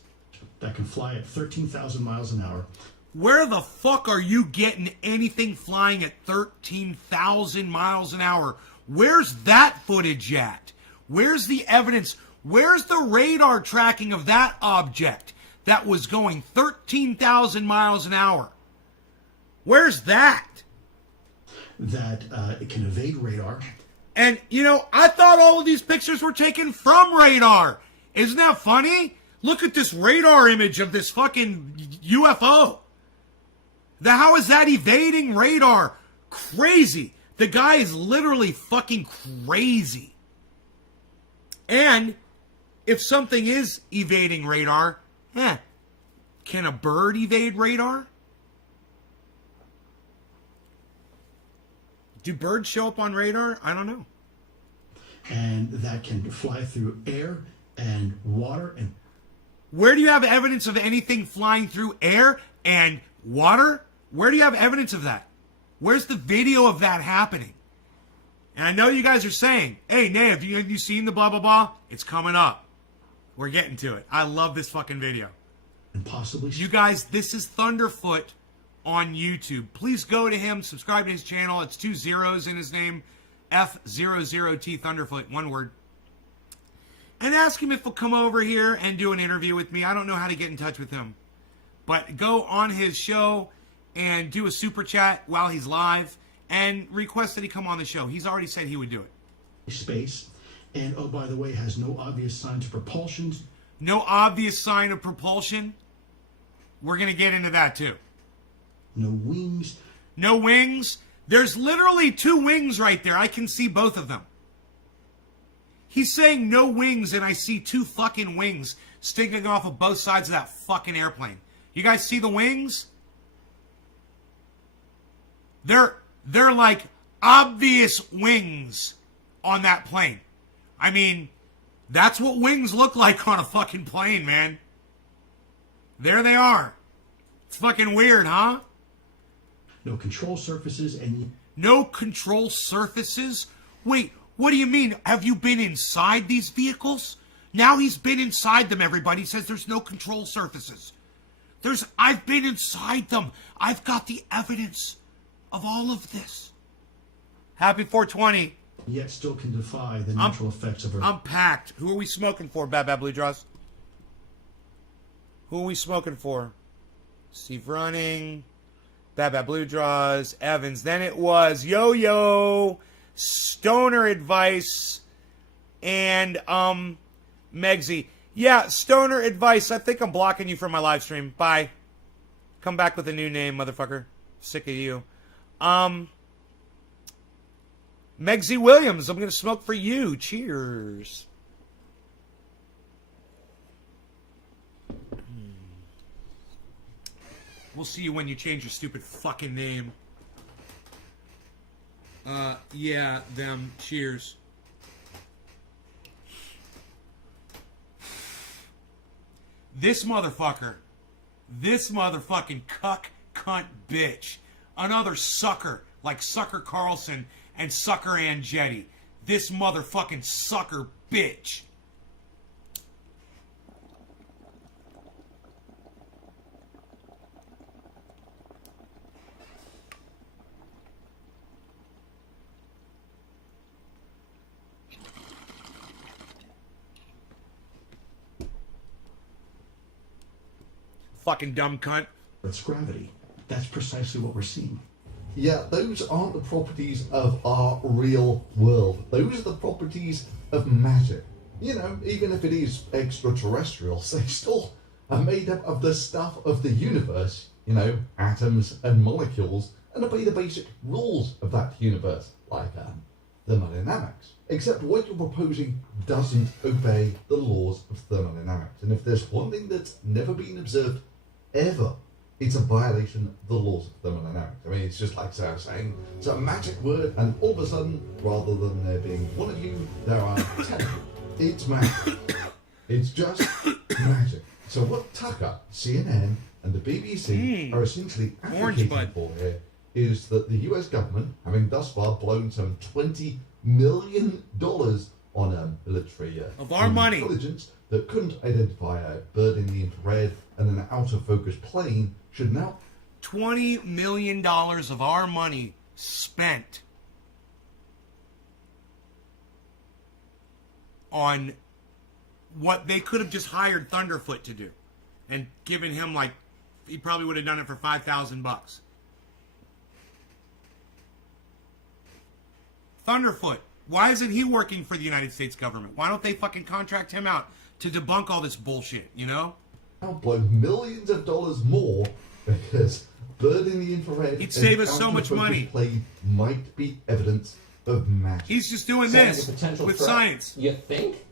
That can fly at 13,000 miles an hour. Where the fuck are you getting anything flying at 13,000 miles an hour? Where's that footage at? Where's the evidence? Where's the radar tracking of that object that was going 13,000 miles an hour? Where's that? That it can evade radar. And, you know, I thought all of these pictures were taken from radar. Isn't that funny? Look at this radar image of this fucking UFO. How is that evading radar? Crazy. The guy is literally fucking crazy. And if something is evading radar, can a bird evade radar? Do birds show up on radar? I don't know. And that can fly through air and water. And where do you have evidence of anything flying through air and water? Where do you have evidence of that? Where's the video of that happening? And I know you guys are saying, hey, Nate, have you seen the blah, blah, blah? It's coming up. We're getting to it. I love this fucking video. And possibly... You guys, this is Thunderfoot on YouTube. Please go to him, subscribe to his channel. It's 2 zeros in his name. F00T Thunderfoot, one word. And ask him if he'll come over here and do an interview with me. I don't know how to get in touch with him. But go on his show and do a super chat while he's live and request that he come on the show. He's already said he would do it. Space. And, oh, by the way, has no obvious sign of propulsion. No obvious sign of propulsion? We're going to get into that, too. No wings. No wings? There's literally 2 wings right there. I can see both of them. He's saying no wings, and I see 2 fucking wings sticking off of both sides of that fucking airplane. You guys see the wings? They're like obvious wings on that plane. I mean, that's what wings look like on a fucking plane, man. There they are. It's fucking weird, huh? No control surfaces and... No control surfaces? Wait, what do you mean? Have you been inside these vehicles? Now he's been inside them, everybody. He says there's no control surfaces. I've been inside them. I've got the evidence of all of this. Happy 420. Yet still can defy the natural effects of Earth. I'm packed. Who are we smoking for, Bad Bad Blue Draws? Who are we smoking for? Steve Running, Bad Bad Blue Draws, Evans. Then it was Yo-Yo, Stoner Advice, and Megsy. Yeah, Stoner Advice. I think I'm blocking you from my live stream. Bye. Come back with a new name, motherfucker. Sick of you. Megsy Williams, I'm going to smoke for you. Cheers. We'll see you when you change your stupid fucking name. Yeah, them. Cheers. This motherfucker. This motherfucking cuck, cunt, bitch. Another sucker like Sucker Carlson and Sucker Andretti. This motherfucking sucker bitch. Fucking dumb cunt. It's gravity. That's precisely what we're seeing. Yeah, those aren't the properties of our real world. Those are the properties of magic. You know, even if it is extraterrestrials, they still are made up of the stuff of the universe, you know, atoms and molecules, and obey the basic rules of that universe, like thermodynamics. Except what you're proposing doesn't obey the laws of thermodynamics. And if there's one thing that's never been observed ever, it's a violation of the laws of thermodynamics. I mean, it's just like saying it's a magic word, and all of a sudden, rather than there being one of you, there are 10 of you. It's magic. It's just magic. So what Tucker, CNN, and the BBC are essentially advocating for here is that the US government, having thus far blown some $20 million on military of our money intelligence that couldn't identify a bird in the infrared and an out-of-focus plane, should now... $20 million of our money spent on what they could have just hired Thunderfoot to do and given him, like, he probably would have done it for $5,000. Thunderfoot, why isn't he working for the United States government? Why don't they fucking contract him out to debunk all this bullshit, you know? Now blow millions of dollars more because bird in the infrared he'd save us so much money. Play might be evidence of magic. He's just doing this with science. You think?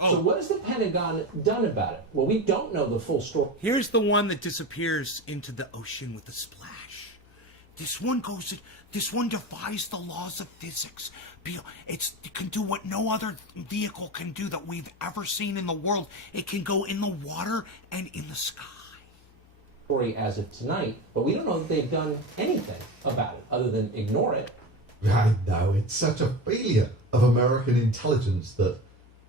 Oh. So what has the Pentagon done about it? Well, we don't know the full story. Here's the one that disappears into the ocean with a splash. This one defies the laws of physics. It can do what no other vehicle can do that we've ever seen in the world. It can go in the water and in the sky. As of tonight, but we don't know that they've done anything about it other than ignore it. I know, it's such a failure of American intelligence that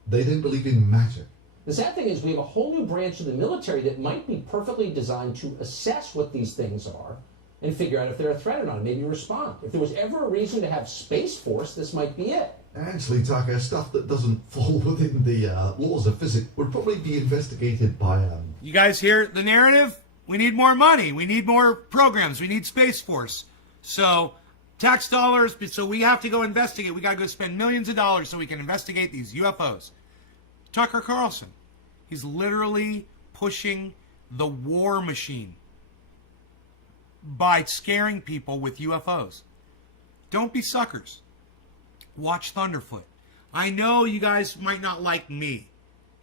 they don't believe in magic. The sad thing is we have a whole new branch of the military that might be perfectly designed to assess what these things are and figure out if they're a threat or not, and maybe respond. If there was ever a reason to have Space Force, this might be it. Actually, Tucker, stuff that doesn't fall within the laws of physics would probably be investigated by... You guys hear the narrative? We need more money. We need more programs. We need Space Force. So, tax dollars, so we have to go investigate. We got to go spend millions of dollars so we can investigate these UFOs. Tucker Carlson, he's literally pushing the war machine by scaring people with UFOs. Don't be suckers. Watch Thunderfoot. I know you guys might not like me.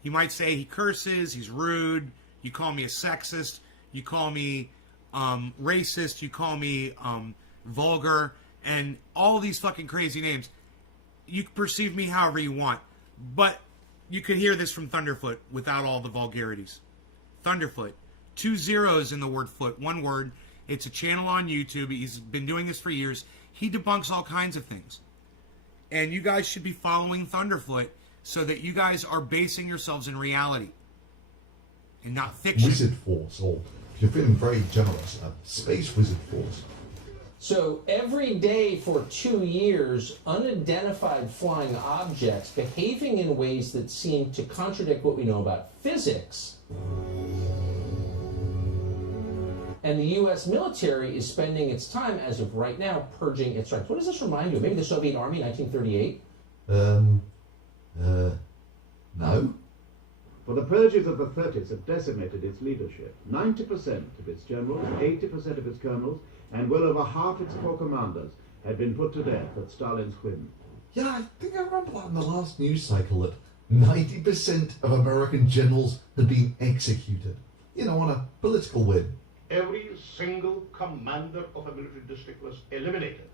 You might say he curses, he's rude, you call me a sexist, you call me racist, you call me vulgar, and all these fucking crazy names. You can perceive me however you want, but you could hear this from Thunderfoot without all the vulgarities. Thunderfoot, 2 zeros in the word foot, one word. It's a channel on YouTube. He's been doing this for years. He debunks all kinds of things. And you guys should be following Thunderfoot so that you guys are basing yourselves in reality and not fiction. Wizard Force, or if you're feeling very generous, Space Wizard Force. So every day for 2 years, unidentified flying objects behaving in ways that seem to contradict what we know about physics. And the U.S. military is spending its time, as of right now, purging its ranks. What does this remind you of? Maybe the Soviet Army, 1938? No. But the purges of the 30s have decimated its leadership. 90% of its generals, 80% of its colonels, and well over half its corps commanders had been put to death at Stalin's whim. Yeah, I think I remember that in the last news cycle that 90% of American generals had been executed. You know, on a political whim. Every single commander of a military district was eliminated.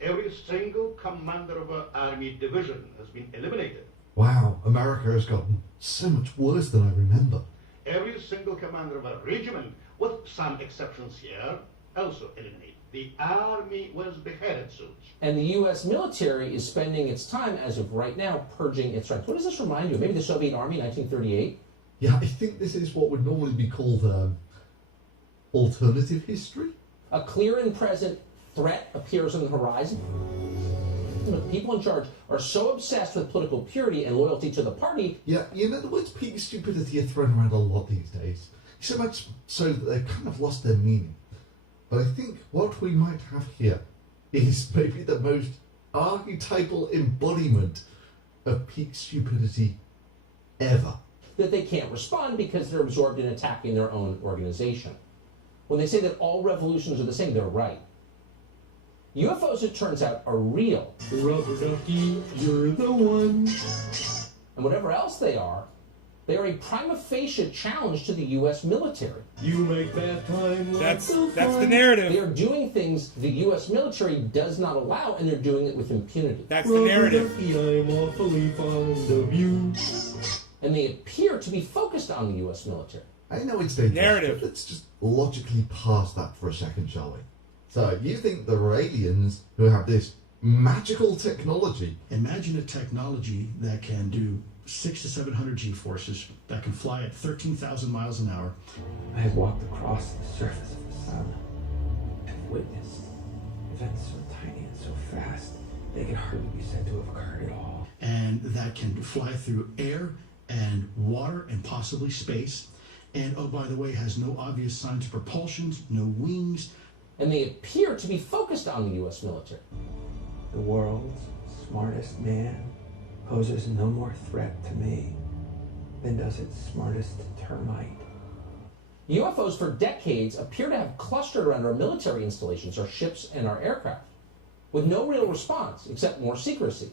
Every single commander of an army division has been eliminated. Wow, America has gotten so much worse than I remember. Every single commander of a regiment, with some exceptions here, also eliminated. The army was beheaded soon. And the U.S. military is spending its time, as of right now, purging its ranks. What does this remind you of? Maybe the Soviet Army, 1938? Yeah, I think this is what would normally be called alternative history. A clear and present threat appears on the horizon. The people in charge are so obsessed with political purity and loyalty to the party. Yeah, you know, the words peak stupidity are thrown around a lot these days. So much so that they've kind of lost their meaning. But I think what we might have here is maybe the most archetypal embodiment of peak stupidity ever. That they can't respond because they're absorbed in attacking their own organization. When they say that all revolutions are the same, they're right. UFOs, it turns out, are real. Rubber ducky, you're the one. And whatever else they are a prima facie challenge to the U.S. military. You make that time That's the narrative. They are doing things the U.S. military does not allow, and they're doing it with impunity. That's the narrative. Ducky, I'm awfully fond of you. And they appear to be focused on the U.S. military. I know it's dangerous, Narrative. but let's just logically parse that for a second, shall we? So, you think there are aliens who have this magical technology? Imagine a technology that can do 600 to 700 G-forces, that can fly at 13,000 miles an hour. I have walked across the surface of the sun and witnessed events so tiny and so fast they can hardly be said to have occurred at all. And that can fly through air and water and possibly space. And, oh, by the way, has no obvious signs of propulsion, no wings. And they appear to be focused on the U.S. military. The world's smartest man poses no more threat to me than does its smartest termite. UFOs for decades appear to have clustered around our military installations, our ships and our aircraft, with no real response except more secrecy.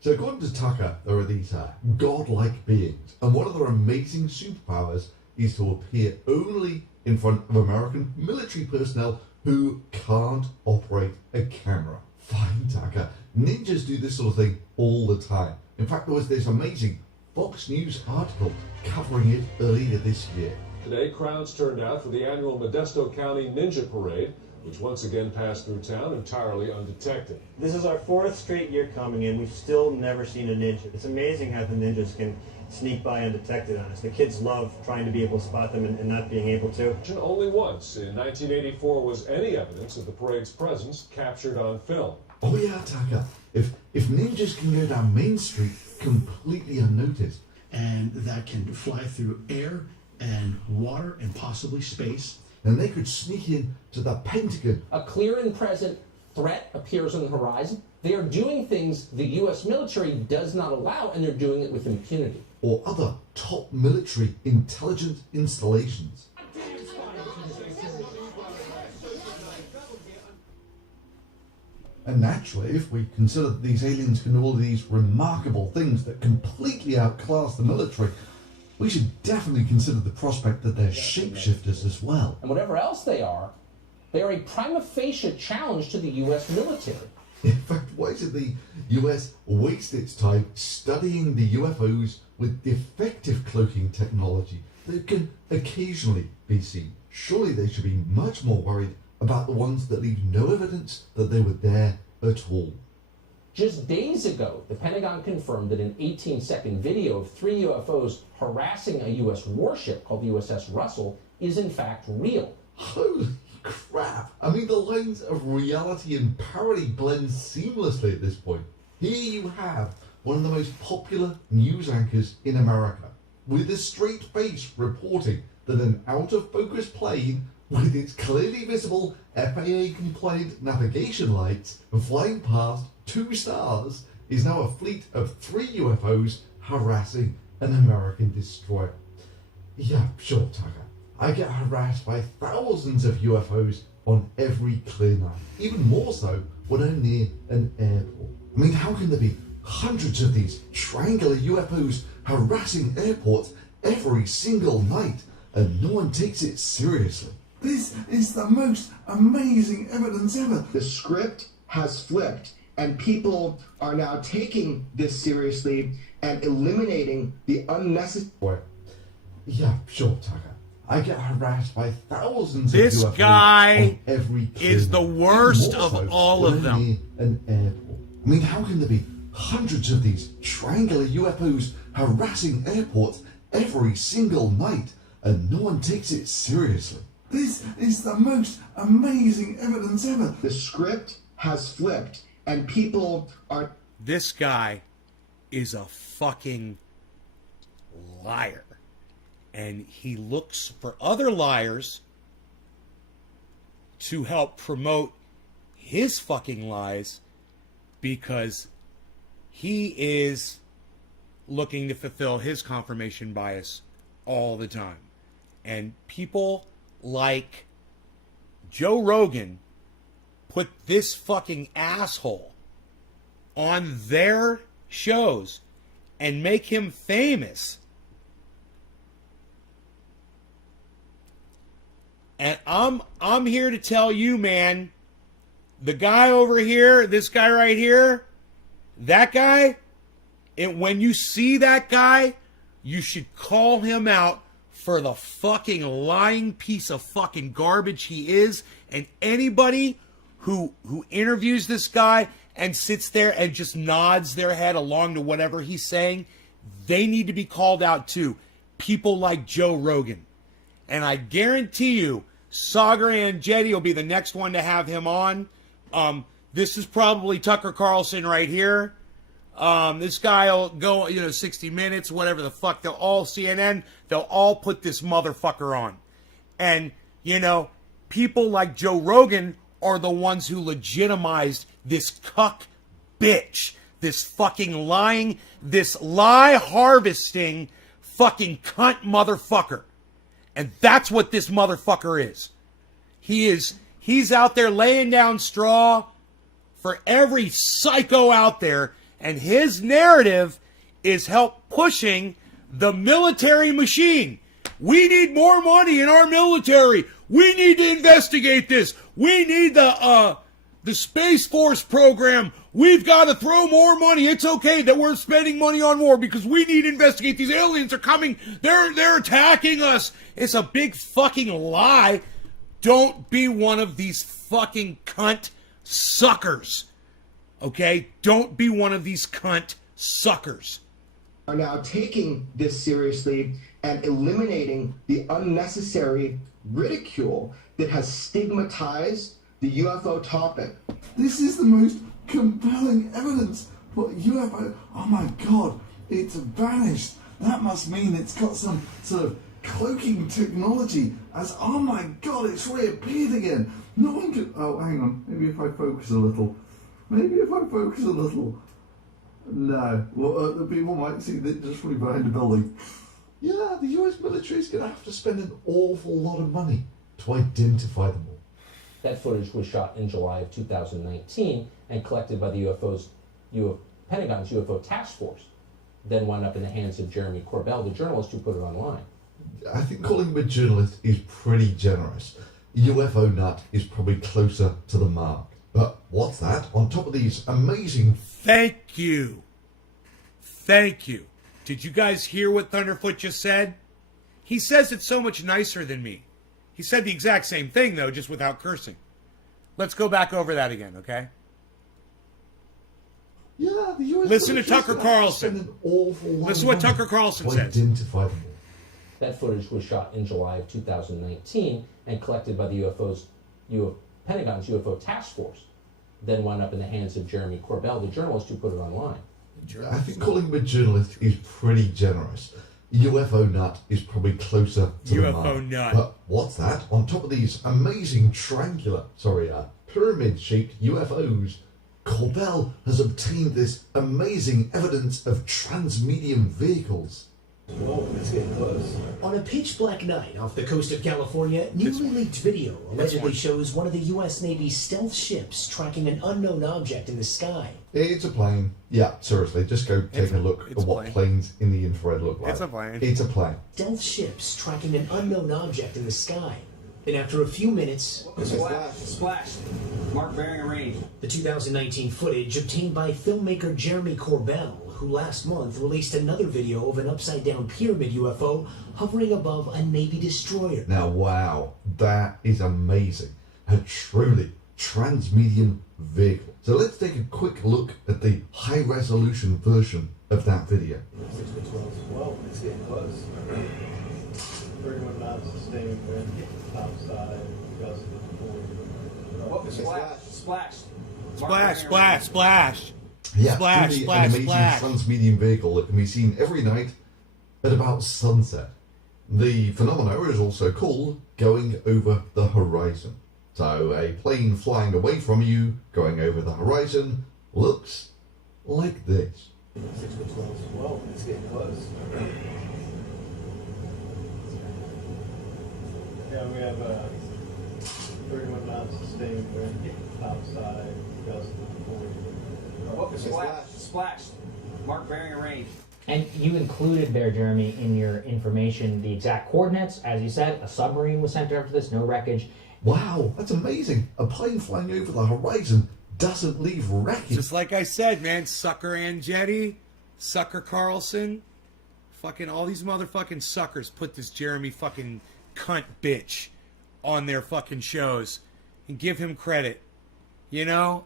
So according to Tucker, there are these godlike beings, and one of their amazing superpowers is to appear only in front of American military personnel who can't operate a camera. Fine, Tucker. Ninjas do this sort of thing all the time. In fact, there was this amazing Fox News article covering it earlier this year. Today, crowds turned out for the annual Modesto County Ninja Parade, which once again passed through town entirely undetected. This is our 4th straight year coming in. We've still never seen a ninja. It's amazing how the ninjas can sneak by undetected on us. The kids love trying to be able to spot them and not being able to. Only once, in 1984, was any evidence of the parade's presence captured on film. Oh yeah, Tucker. If ninjas can go down Main Street completely unnoticed. And that can fly through air and water and possibly space. Then they could sneak in to the Pentagon. A clear and present threat appears on the horizon. They are doing things the U.S. military does not allow, and they're doing it with impunity. Or other top military intelligence installations. And naturally, if we consider that these aliens can do all these remarkable things that completely outclass the military, we should definitely consider the prospect that they're shapeshifters as well. And whatever else they are a prima facie challenge to the U.S. military. In fact, why should the US waste its time studying the UFOs with defective cloaking technology that can occasionally be seen? Surely they should be much more worried about the ones that leave no evidence that they were there at all. Just days ago, the Pentagon confirmed that an 18-second video of 3 UFOs harassing a U.S. warship called the USS Russell is in fact real. Holy crap! I mean, the lines of reality and parody blend seamlessly at this point. Here you have one of the most popular news anchors in America, with a straight face reporting that an out-of-focus plane with its clearly visible FAA-compliant navigation lights flying past 2 stars is now a fleet of 3 UFOs harassing an American destroyer. Yeah, sure, Tucker. I get harassed by thousands of UFOs on every clear night. Even more so when I'm near an airport. I mean, how can there be hundreds of these triangular UFOs harassing airports every single night and no one takes it seriously? This is the most amazing evidence ever. The script has flipped, and people are now taking this seriously and eliminating the unnecessary. Yeah, sure, Tucker. I get harassed by thousands This of UFOs guy on every clear is the night. worst Even more of so all when of I'm them. near an airport. I mean, how can there be hundreds of these triangular UFOs harassing airports every single night and no one takes it seriously? This is the most amazing evidence ever. The script has flipped, and people are. This guy is a fucking liar. And he looks for other liars to help promote his fucking lies because he is looking to fulfill his confirmation bias all the time. And people like Joe Rogan put this fucking asshole on their shows and make him famous. And I'm here to tell you, man, the guy over here, this guy right here, that guy, when you see that guy, you should call him out for the fucking lying piece of fucking garbage he is. And anybody who interviews this guy and sits there and just nods their head along to whatever he's saying, they need to be called out too. People like Joe Rogan. And I guarantee you, Sagar Andretti will be the next one to have him on. This is probably Tucker Carlson right here. This guy will go, 60 Minutes, whatever the fuck. They'll all, CNN, they'll all put this motherfucker on. And, people like Joe Rogan are the ones who legitimized this cuck bitch. This fucking lying, this lie harvesting fucking cunt motherfucker. And that's what this motherfucker is. He's out there laying down straw for every psycho out there, and his narrative is help pushing the military machine. We need more money in our military. We need to investigate this. We need the Space Force program. We've got to throw more money. It's okay that we're spending money on war because we need to investigate. These aliens are coming. They're attacking us. It's a big fucking lie. Don't be one of these fucking cunt suckers. Okay? Don't be one of these cunt suckers. Are now taking this seriously and eliminating the unnecessary ridicule that has stigmatized the UFO topic. This is the most compelling evidence for UFO. Oh my god, it's vanished. That must mean it's got some sort of cloaking technology as, oh my god, it's reappeared again. No one could. Oh, hang on. Maybe if I focus a little. No. Well, the people might see that just from behind the building. Yeah, the US military is going to have to spend an awful lot of money to identify them all. That footage was shot in July of 2019 and collected by the Pentagon's UFO Task Force, then wound up in the hands of Jeremy Corbell, the journalist who put it online. I think calling him a journalist is pretty generous. UFO nut is probably closer to the mark. But what's that? On top of these amazing... Thank you. Did you guys hear what Thunderfoot just said? He says it so much nicer than me. He said the exact same thing, though, just without cursing. Let's go back over that again, okay? Yeah, the US Listen to Tucker Carlson. Listen to what Tucker Carlson says. Identify them all. That footage was shot in July of 2019 and collected by the Pentagon's UFO Task Force, then wound up in the hands of Jeremy Corbell, the journalist who put it online. I think calling him a journalist is pretty generous. UFO nut is probably closer to the mark. UFO nut. But what's that? On top of these amazing pyramid-shaped UFOs, Corbell has obtained this amazing evidence of transmedium vehicles. Whoa, it's getting close. On a pitch black night off the coast of California, newly leaked video allegedly shows one of the U.S. Navy's stealth ships tracking an unknown object in the sky. It's a plane. Yeah, seriously, just go take a look at what planes in the infrared look like. It's a plane. It's a plane. Stealth ships tracking an unknown object in the sky. And after a few minutes, Splash. Mark bearing range. the 2019 footage obtained by filmmaker Jeremy Corbell, who last month released another video of an upside-down pyramid UFO hovering above a Navy destroyer. Now, wow, that is amazing. A truly transmedium vehicle. So let's take a quick look at the high-resolution version of that video. 12. It's getting close. 31 knots, sustained wind, outside, gust of 40. Splash. Splash, splash, splash. Yeah, Splash, truly splash, an amazing splash. transmedium vehicle that can be seen every night at about sunset. The phenomena is also called going over the horizon. So a plane flying away from you, going over the horizon, looks like this. 6 foot 12. It's getting close. Yeah, we have 31 knots, sustained wind, outside, gust of 40. Splash. Mark bearing range. And you included there, Jeremy, in your information the exact coordinates. As you said, a submarine was sent after this, no wreckage. Wow, that's amazing. A plane flying over the horizon doesn't leave wreckage. Just like I said, man, Sucker Andretti, Sucker Carlson, fucking all these motherfucking suckers put this Jeremy fucking cunt bitch on their fucking shows and give him credit. You know,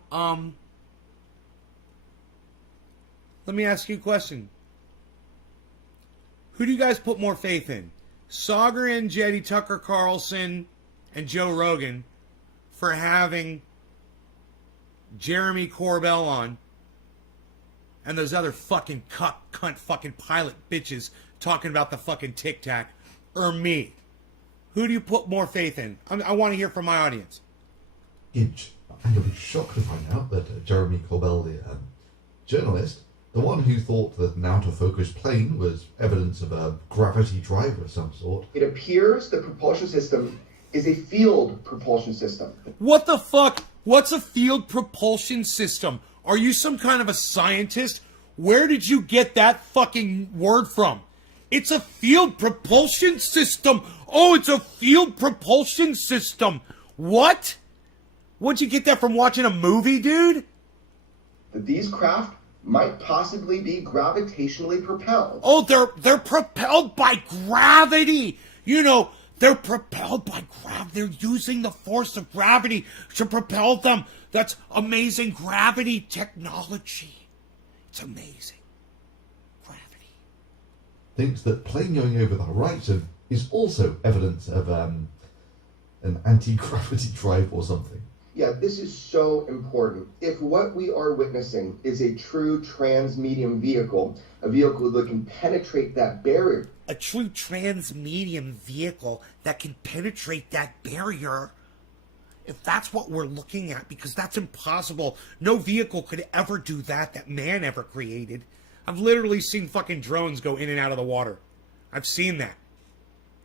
let me ask you a question. Who do you guys put more faith in? Sagar Andretti, Tucker Carlson, and Joe Rogan for having Jeremy Corbell on, and those other fucking cunt fucking pilot bitches talking about the fucking Tic Tac, or me? Who do you put more faith in? I want to hear from my audience. And you'll be shocked to find out that Jeremy Corbell, the journalist, the one who thought that an out-of-focus plane was evidence of a gravity drive of some sort. It appears the propulsion system is a field propulsion system. What the fuck? What's a field propulsion system? Are you some kind of a scientist? Where did you get that fucking word from? It's a field propulsion system. Oh, it's a field propulsion system. What? Where'd you get that from, watching a movie, dude? That these craft might possibly be gravitationally propelled. Oh, they're propelled by gravity. You know, they're propelled by gravity. They're using the force of gravity to propel them. That's amazing gravity technology. It's amazing. Thinks that plane going over the horizon is also evidence of an anti-gravity drive or something. Yeah, this is so important. If what we are witnessing is a true transmedium vehicle, a vehicle that can penetrate that barrier. A true transmedium vehicle that can penetrate that barrier. If that's what we're looking at, because that's impossible. No vehicle could ever do that man ever created. I've literally seen fucking drones go in and out of the water. I've seen that.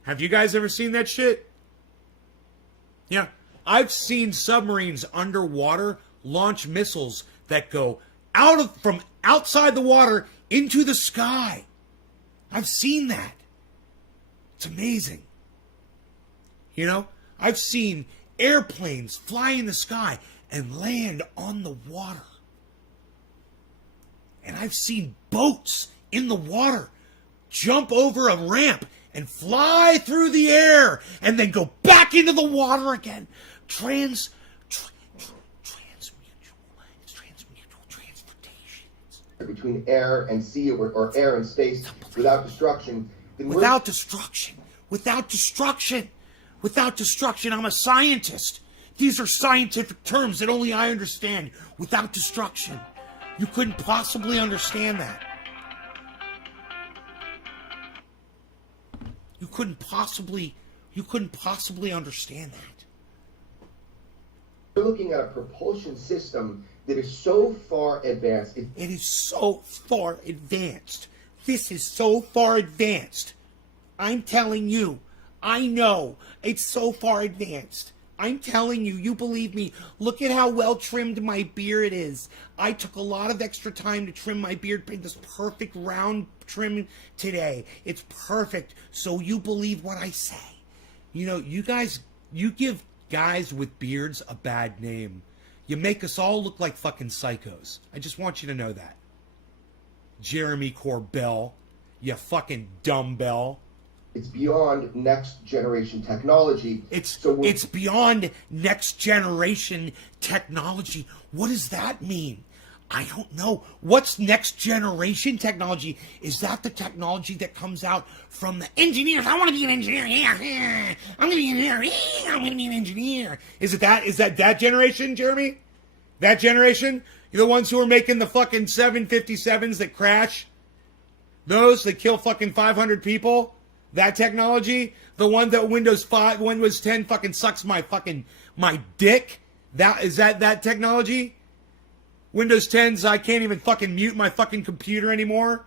Have you guys ever seen that shit? Yeah. I've seen submarines underwater launch missiles that go from outside the water into the sky. I've seen that. It's amazing. You know, I've seen airplanes fly in the sky and land on the water. And I've seen boats in the water jump over a ramp and fly through the air and then go back into the water again. Transmutual transportation. Between air and sea or air and space without destruction. Without destruction. I'm a scientist. These are scientific terms that only I understand. Without destruction. You couldn't possibly understand that. You couldn't possibly understand that. We're looking at a propulsion system that is so far advanced. It is so far advanced This is so far advanced. I'm telling you. I know. It's so far advanced. I'm telling you, you believe me. Look at how well trimmed my beard is. I took a lot of extra time to trim my beard, bring this perfect round trim today. It's perfect. So you believe what I say. You know, you guys, you give guys with beards a bad name. You make us all look like fucking psychos. I just want you to know that. Jeremy Corbell, you fucking dumbbell. It's beyond next generation technology. It's beyond next generation technology. What does that mean? I don't know. What's next generation technology? Is that the technology that comes out from the engineers? I want to be an engineer. Yeah. I'm going to be an engineer. Yeah, I'm going to be an engineer. Is it that? Is that generation, Jeremy? That generation? You're the ones who are making the fucking 757s that crash? Those that kill fucking 500 people? That technology? The one that Windows 10 fucking sucks my dick? Is that technology? Windows 10's I can't even fucking mute my fucking computer anymore.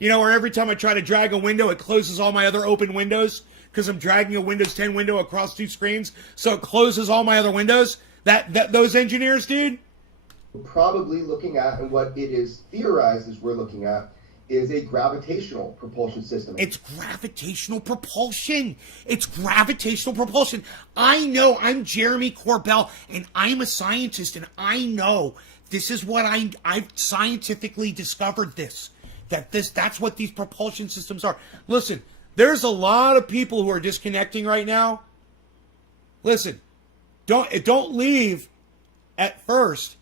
You know, or every time I try to drag a window, it closes all my other open windows because I'm dragging a Windows 10 window across two screens, so it closes all my other windows. Those engineers, dude? We're probably looking at, and what it is theorized is we're looking at, is a gravitational propulsion system. It's gravitational propulsion. It's gravitational propulsion. I know. I'm Jeremy Corbell, and I'm a scientist, and I know this is what I've scientifically discovered this. That's what these propulsion systems are. Listen, there's a lot of people who are disconnecting right now. Listen, don't leave at first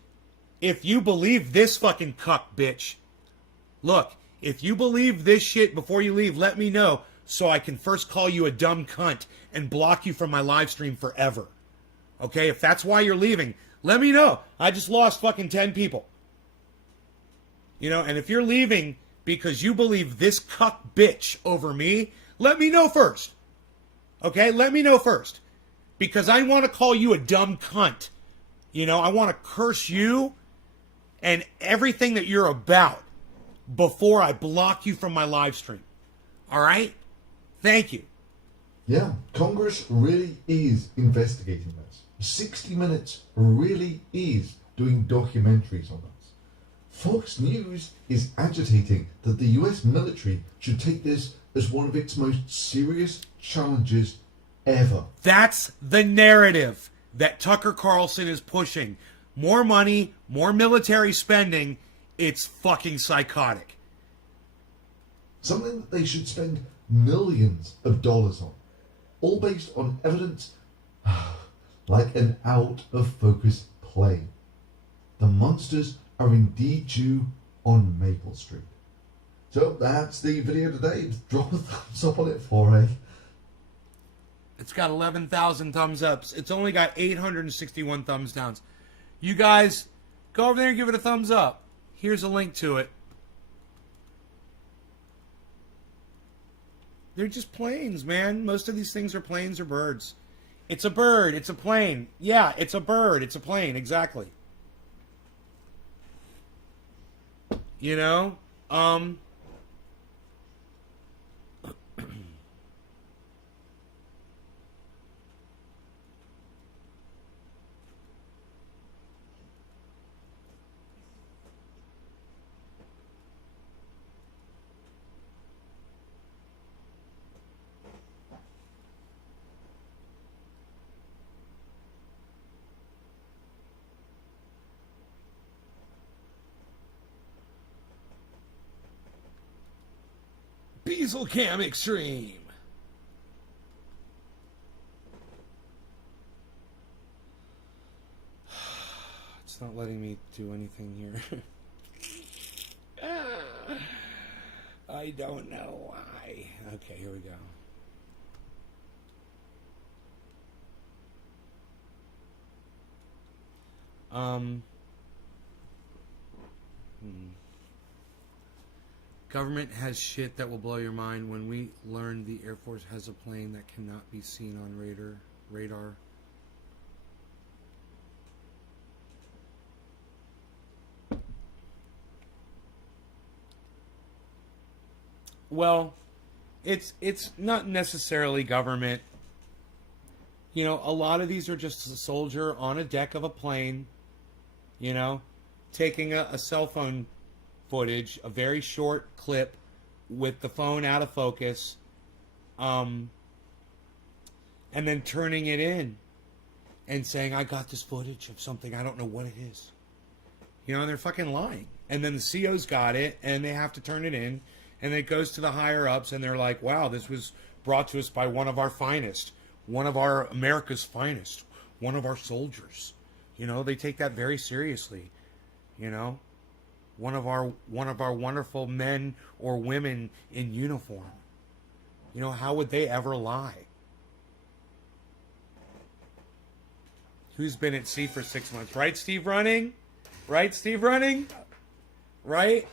if you believe this fucking cuck bitch. Look, if you believe this shit before you leave, let me know so I can first call you a dumb cunt and block you from my live stream forever. Okay, if that's why you're leaving, let me know. I just lost fucking 10 people. You know, and if you're leaving because you believe this cuck bitch over me, let me know first. Okay, let me know first. Because I want to call you a dumb cunt. You know, I want to curse you and everything that you're about before I block you from my live stream. All right? Thank you. Yeah, Congress really is investigating this. 60 Minutes really is doing documentaries on this. Fox News is agitating that the US military should take this as one of its most serious challenges ever. That's the narrative that Tucker Carlson is pushing. More money, more military spending. It's fucking psychotic. Something that they should spend millions of dollars on. All based on evidence like an out-of-focus plane. The monsters are indeed due on Maple Street. So that's the video today. Drop a thumbs up on it for me. It's got 11,000 thumbs ups. It's only got 861 thumbs downs. You guys, go over there and give it a thumbs up. Here's a link to it. They're just planes, man. Most of these things are planes or birds. It's a bird. It's a plane. Yeah, it's a bird. It's a plane. Exactly. You know? Diesel Cam Extreme. It's not letting me do anything here. I don't know why. Okay, here we go. Government has shit that will blow your mind. When we learned the Air Force has a plane that cannot be seen on radar. Well, it's not necessarily government. You know, a lot of these are just a soldier on a deck of a plane, you know, taking a cell phone footage, a very short clip with the phone out of focus, and then turning it in and saying, I got this footage of something, I don't know what it is. You know, and they're fucking lying. And then the CO's got it, and they have to turn it in, and it goes to the higher-ups, and they're like, wow, this was brought to us by one of our finest, one of our America's finest, one of our soldiers. You know, they take that very seriously. You know, one of our wonderful men or women in uniform. You know, how would they ever lie? Who's been at sea for 6 months? Right, Steve Running? Right, Steve Running? Right?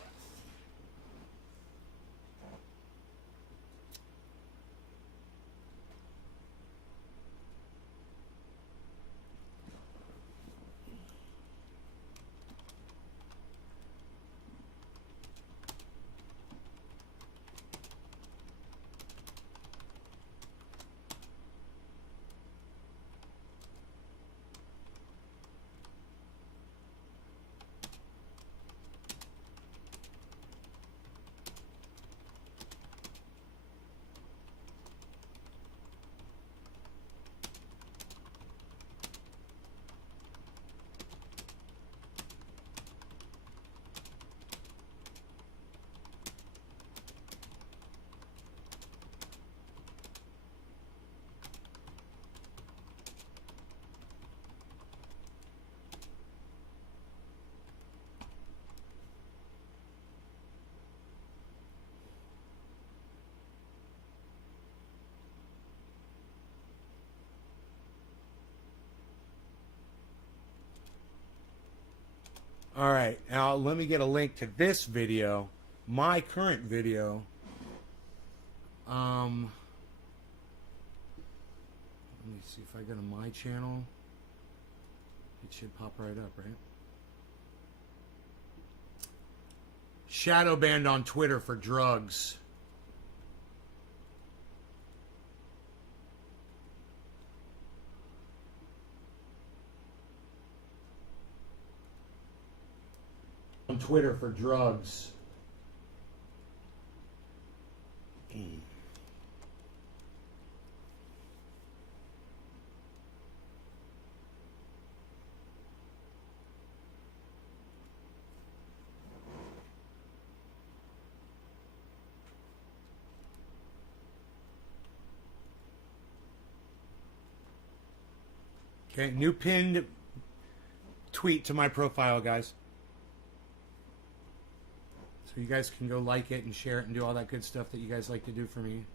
All right, now let me get a link to this video, my current video. Let me see if I go to my channel. It should pop right up, right? Shadow banned on Twitter for drugs. On Twitter for drugs. Okay, new pinned tweet to my profile, guys. So you guys can go like it and share it and do all that good stuff that you guys like to do for me.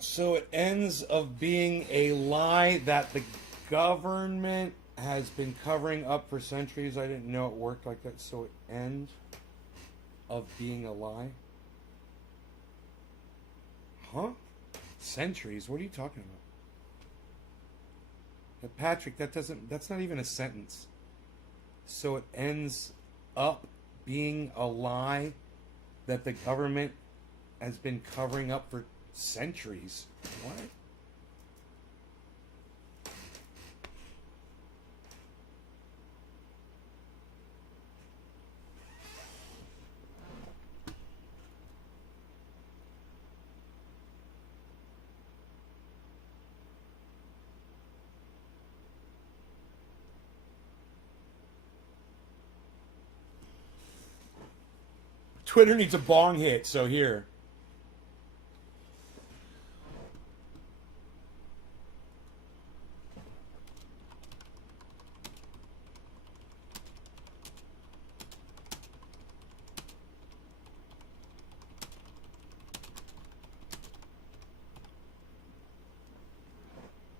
So it ends of being a lie that the government has been covering up for centuries. I didn't know it worked like that. So it ends of being a lie. Huh? Centuries? What are you talking about? But Patrick, that's not even a sentence. So it ends up being a lie that the government has been covering up for centuries. What? Twitter needs a bong hit, so here.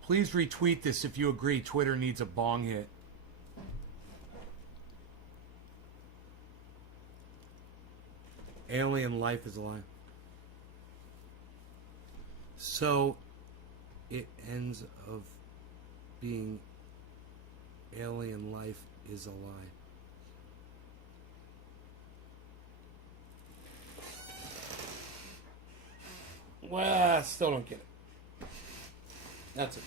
Please retweet this if you agree Twitter needs a bong hit. Alien life is alive. So it ends of being alien life is a lie. Well, I still don't get it. That's it.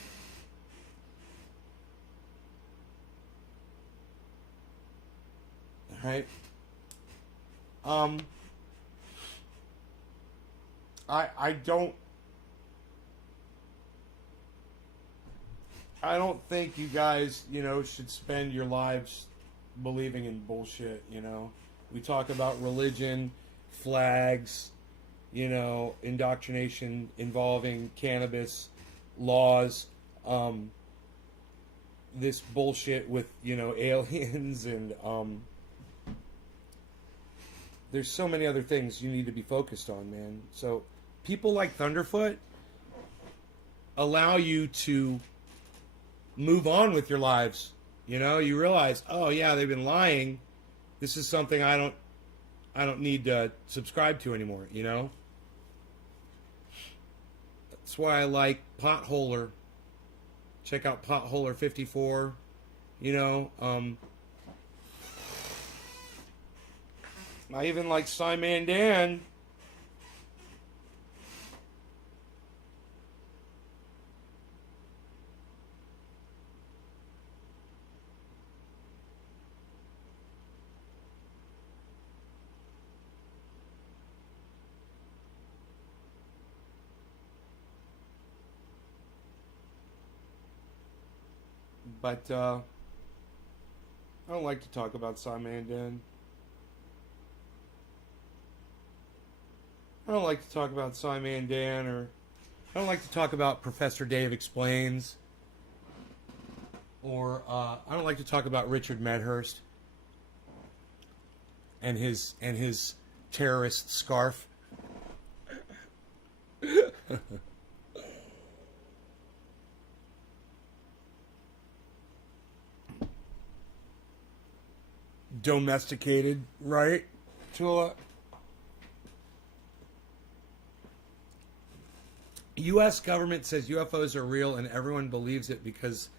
All right. I don't think you guys, should spend your lives believing in bullshit, We talk about religion, flags, indoctrination involving cannabis, laws, this bullshit with, aliens and there's so many other things you need to be focused on, man. So people like Thunderfoot allow you to move on with your lives. You realize, oh yeah, they've been lying. This is something I don't need to subscribe to anymore, That's why I like Potholer. Check out Potholer 54. I even like Simon Dan. But I don't like to talk about Simon Dan. I don't like to talk about Simon Dan, or I don't like to talk about Professor Dave Explains, or I don't like to talk about Richard Medhurst and his terrorist scarf. Domesticated, right? Chula. U.S. government says UFOs are real and everyone believes it because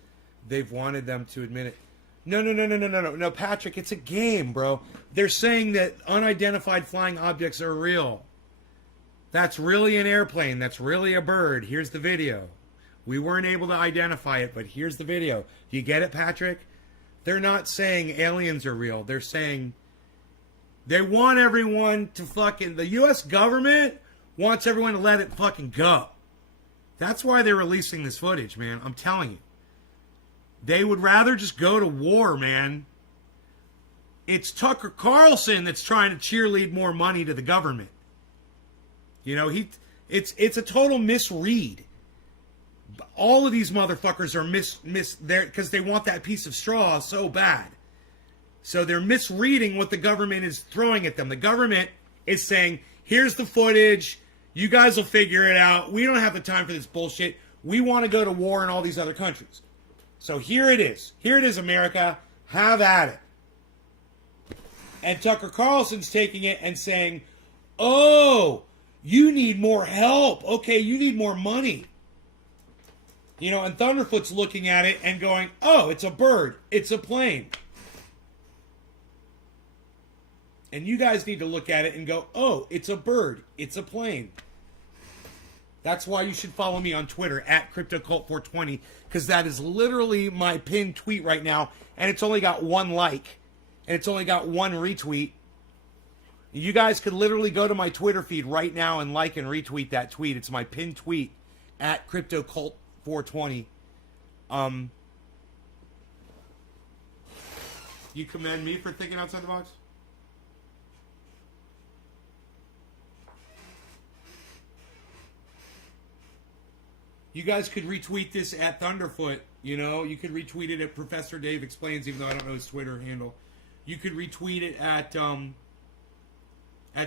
they've wanted them to admit it. No, Patrick, it's a game, bro. They're saying that unidentified flying objects are real. That's really an airplane. That's really a bird. Here's the video. We weren't able to identify it, but here's the video. Do you get it, Patrick? They're not saying aliens are real. They're saying they want everyone to the U.S. government wants everyone to let it fucking go. That's why they're releasing this footage, man. I'm telling you. They would rather just go to war, man. It's Tucker Carlson that's trying to cheerlead more money to the government. It's a total misread. All of these motherfuckers are there because they want that piece of straw so bad. So they're misreading what the government is throwing at them. The government is saying, here's the footage. You guys will figure it out. We don't have the time for this bullshit. We want to go to war in all these other countries. So here it is. Here it is, America. Have at it. And Tucker Carlson's taking it and saying, oh, you need more help. Okay, you need more money. And Thunderfoot's looking at it and going, oh, it's a bird. It's a plane. And you guys need to look at it and go, oh, it's a bird. It's a plane. That's why you should follow me on Twitter at CryptoCult420, because that is literally my pinned tweet right now, and it's only got 1 like, and it's only got 1 retweet. You guys could literally go to my Twitter feed right now and like and retweet that tweet. It's my pinned tweet at CryptoCult420. You commend me for thinking outside the box? You guys could retweet this at Thunderfoot. You could retweet it at Professor Dave Explains, even though I don't know his Twitter handle. You could retweet it at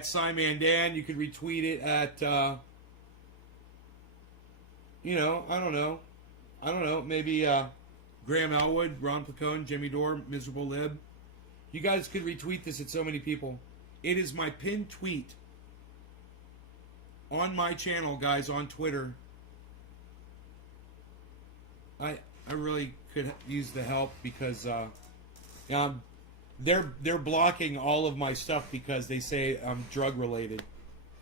Simon Dan. You could retweet it at I don't know. I don't know, maybe Graham Elwood, Ron Placone, Jimmy Dore, Miserable Lib. You guys could retweet this at so many people. It is my pinned tweet on my channel, guys, on Twitter. I really could use the help because they're blocking all of my stuff because they say I'm drug related.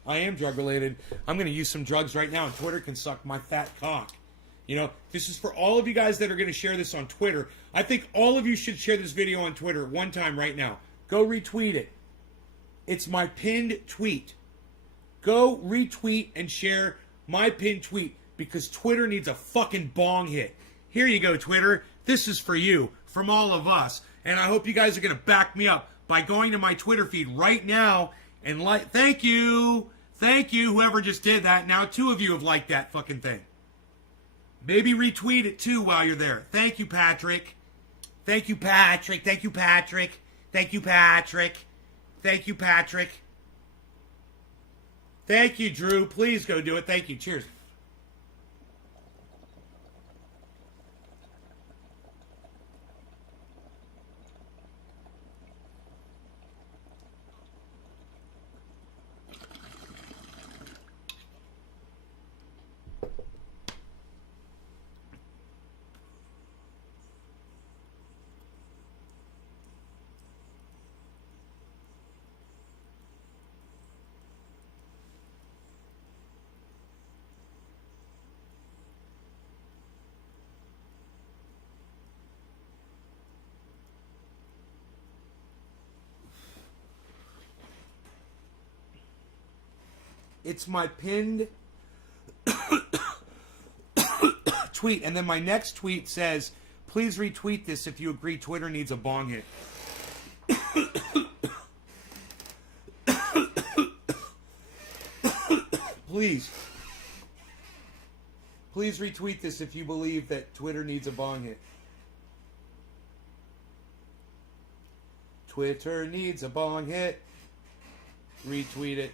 I am drug related. I'm going to use some drugs right now, and Twitter can suck my fat cock. You know, this is for all of you guys that are going to share this on Twitter. I think all of you should share this video on Twitter one time right now. Go retweet it. It's my pinned tweet. Go retweet and share my pinned tweet because Twitter needs a fucking bong hit. Here you go, Twitter. This is for you, from all of us. And I hope you guys are going to back me up by going to my Twitter feed right now and like. Thank you. Thank you, whoever just did that. Now 2 of you have liked that fucking thing. Maybe retweet it too while you're there. Thank you, Patrick. Thank you, Patrick. Thank you, Patrick. Thank you, Patrick. Thank you, Patrick. Thank you, Drew. Please go do it. Thank you. Cheers. It's my pinned tweet. And then my next tweet says, please retweet this if you agree Twitter needs a bong hit. Please. Please retweet this if you believe that Twitter needs a bong hit. Twitter needs a bong hit. Retweet it.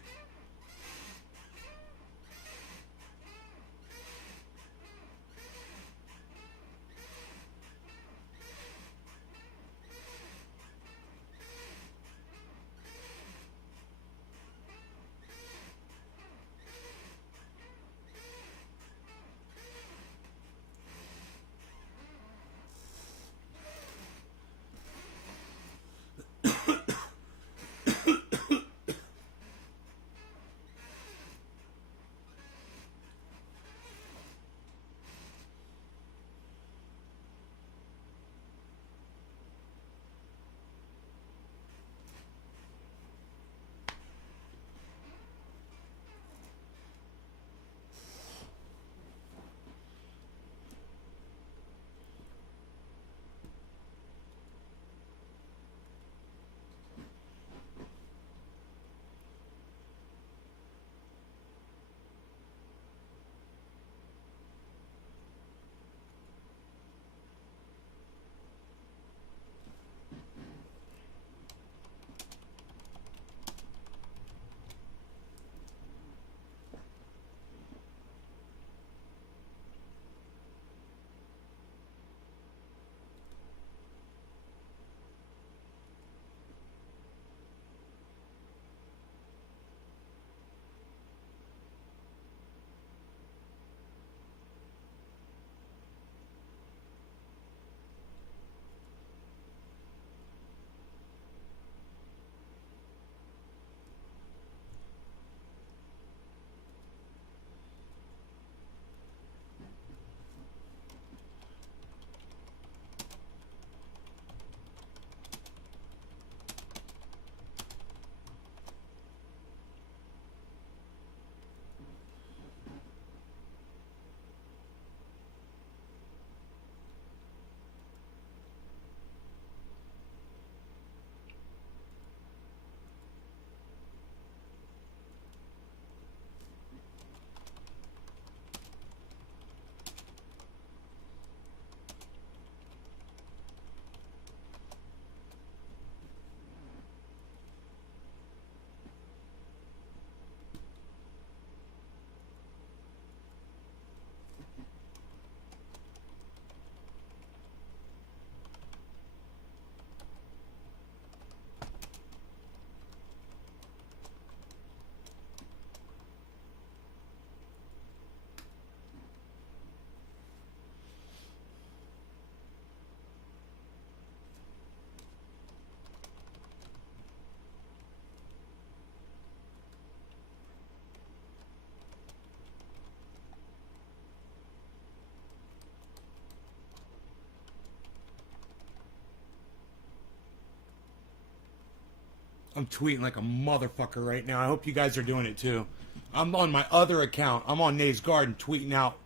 I'm tweeting like a motherfucker right now. I hope you guys are doing it too. I'm on my other account. I'm on Nays Garden tweeting out.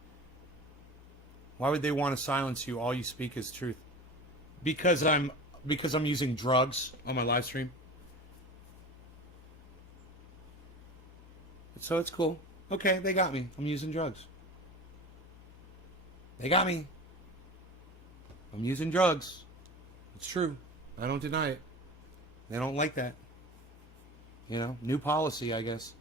Why would they want to silence you? All you speak is truth. Because I'm using drugs on my live stream. So it's cool. Okay, they got me. I'm using drugs. They got me. I'm using drugs. It's true. I don't deny it. They don't like that. You know, new policy, I guess.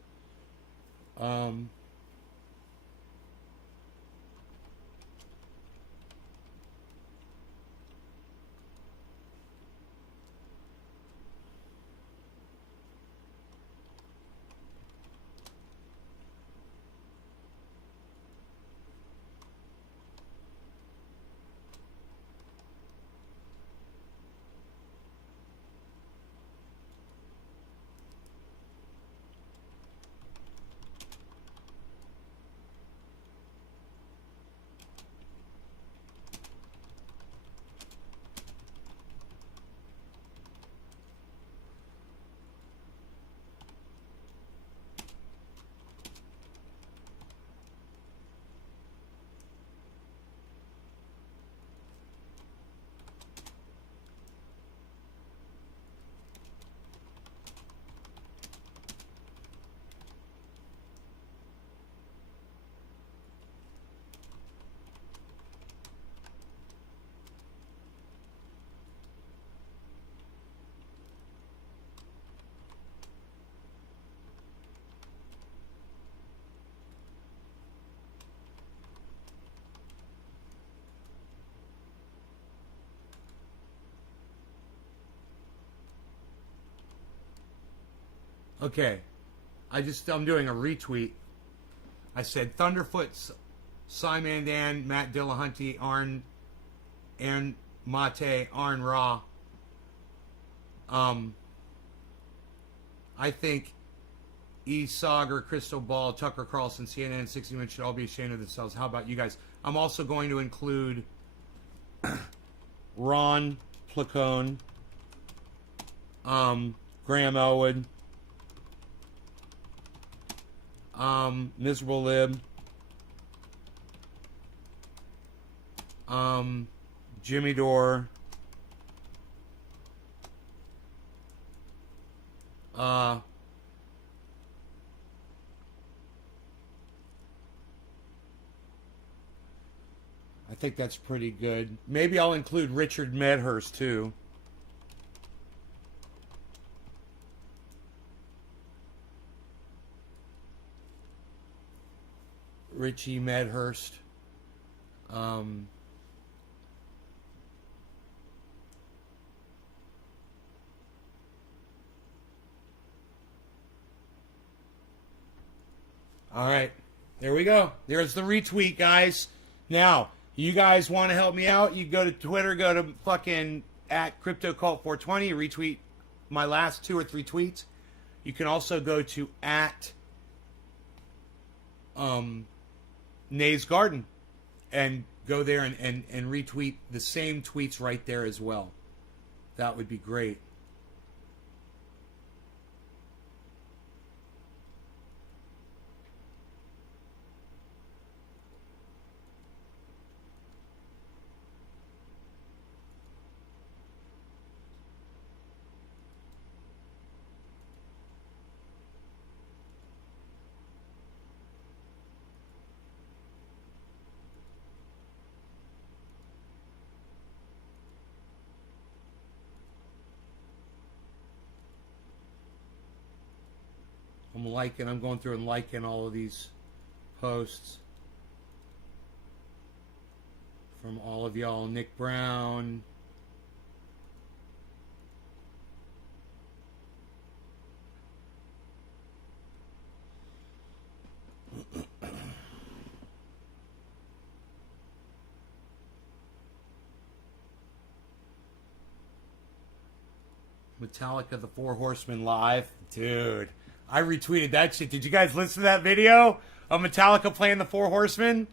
Okay, I'm doing a retweet. I said Thunderfoot, Simon Dan, Matt Dillahunty, Arn Mate, Arn Ra. I think E. Sager, Crystal Ball, Tucker Carlson, CNN, 60 Minutes should all be ashamed of themselves. How about you guys? I'm also going to include Ron Placone, Graham Elwood, Miserable Lib, Jimmy Dore, I think that's pretty good. Maybe I'll include Richard Medhurst too. Richie Medhurst. All right. There we go. There's the retweet, guys. Now, you guys want to help me out? You go to Twitter, go to fucking at CryptoCult420, retweet my last 2 or 3 tweets. You can also go to at Nays Garden and go there and retweet the same tweets right there as well. That would be great. I'm going through and liking all of these posts from all of y'all. Nick Brown, Metallica, the Four Horsemen live. Dude, I retweeted that shit. Did you guys listen to that video of Metallica playing the Four Horsemen?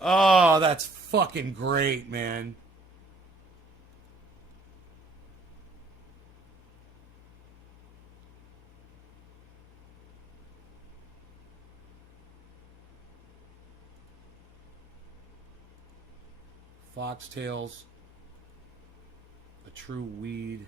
Oh, that's fucking great, man. Foxtails. A true weed.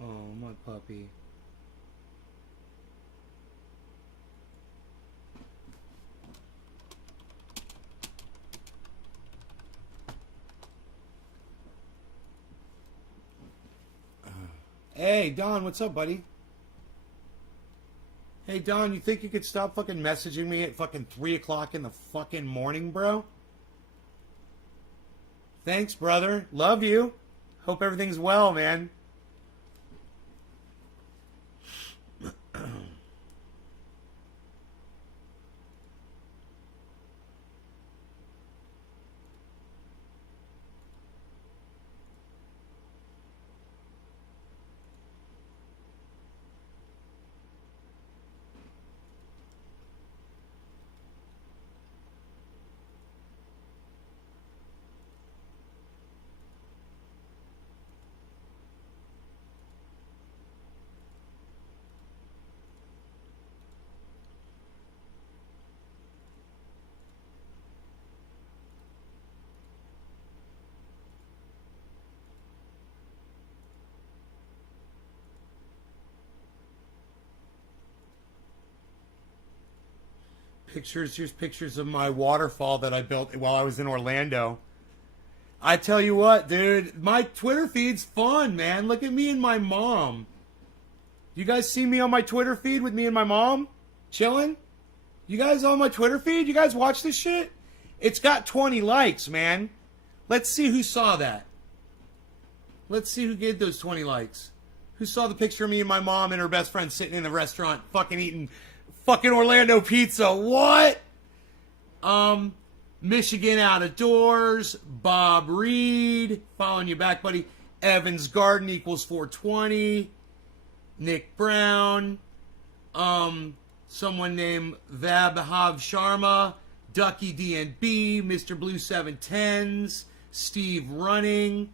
Oh, my puppy. Hey, Don, what's up, buddy? Hey, Don, you think you could stop fucking messaging me at fucking 3 o'clock in the fucking morning, bro? Thanks, brother. Love you. Hope everything's well, man. Here's pictures of my waterfall that I built while I was in Orlando. I tell you what, dude, my Twitter feed's fun, man. Look at me and my mom. You guys see me on my Twitter feed with me and my mom? Chilling? You guys on my Twitter feed? You guys watch this shit? It's got 20 likes, man. Let's see who saw that. Let's see who gave those 20 likes. Who saw the picture of me and my mom and her best friend sitting in the restaurant fucking eating fucking Orlando pizza? What? Michigan Out of Doors, Bob Reed, following you back, buddy. Evans Garden equals 420. Nick Brown. Someone named Vabhav Sharma. Ducky DNB. Mr. Blue 710s. Steve Running.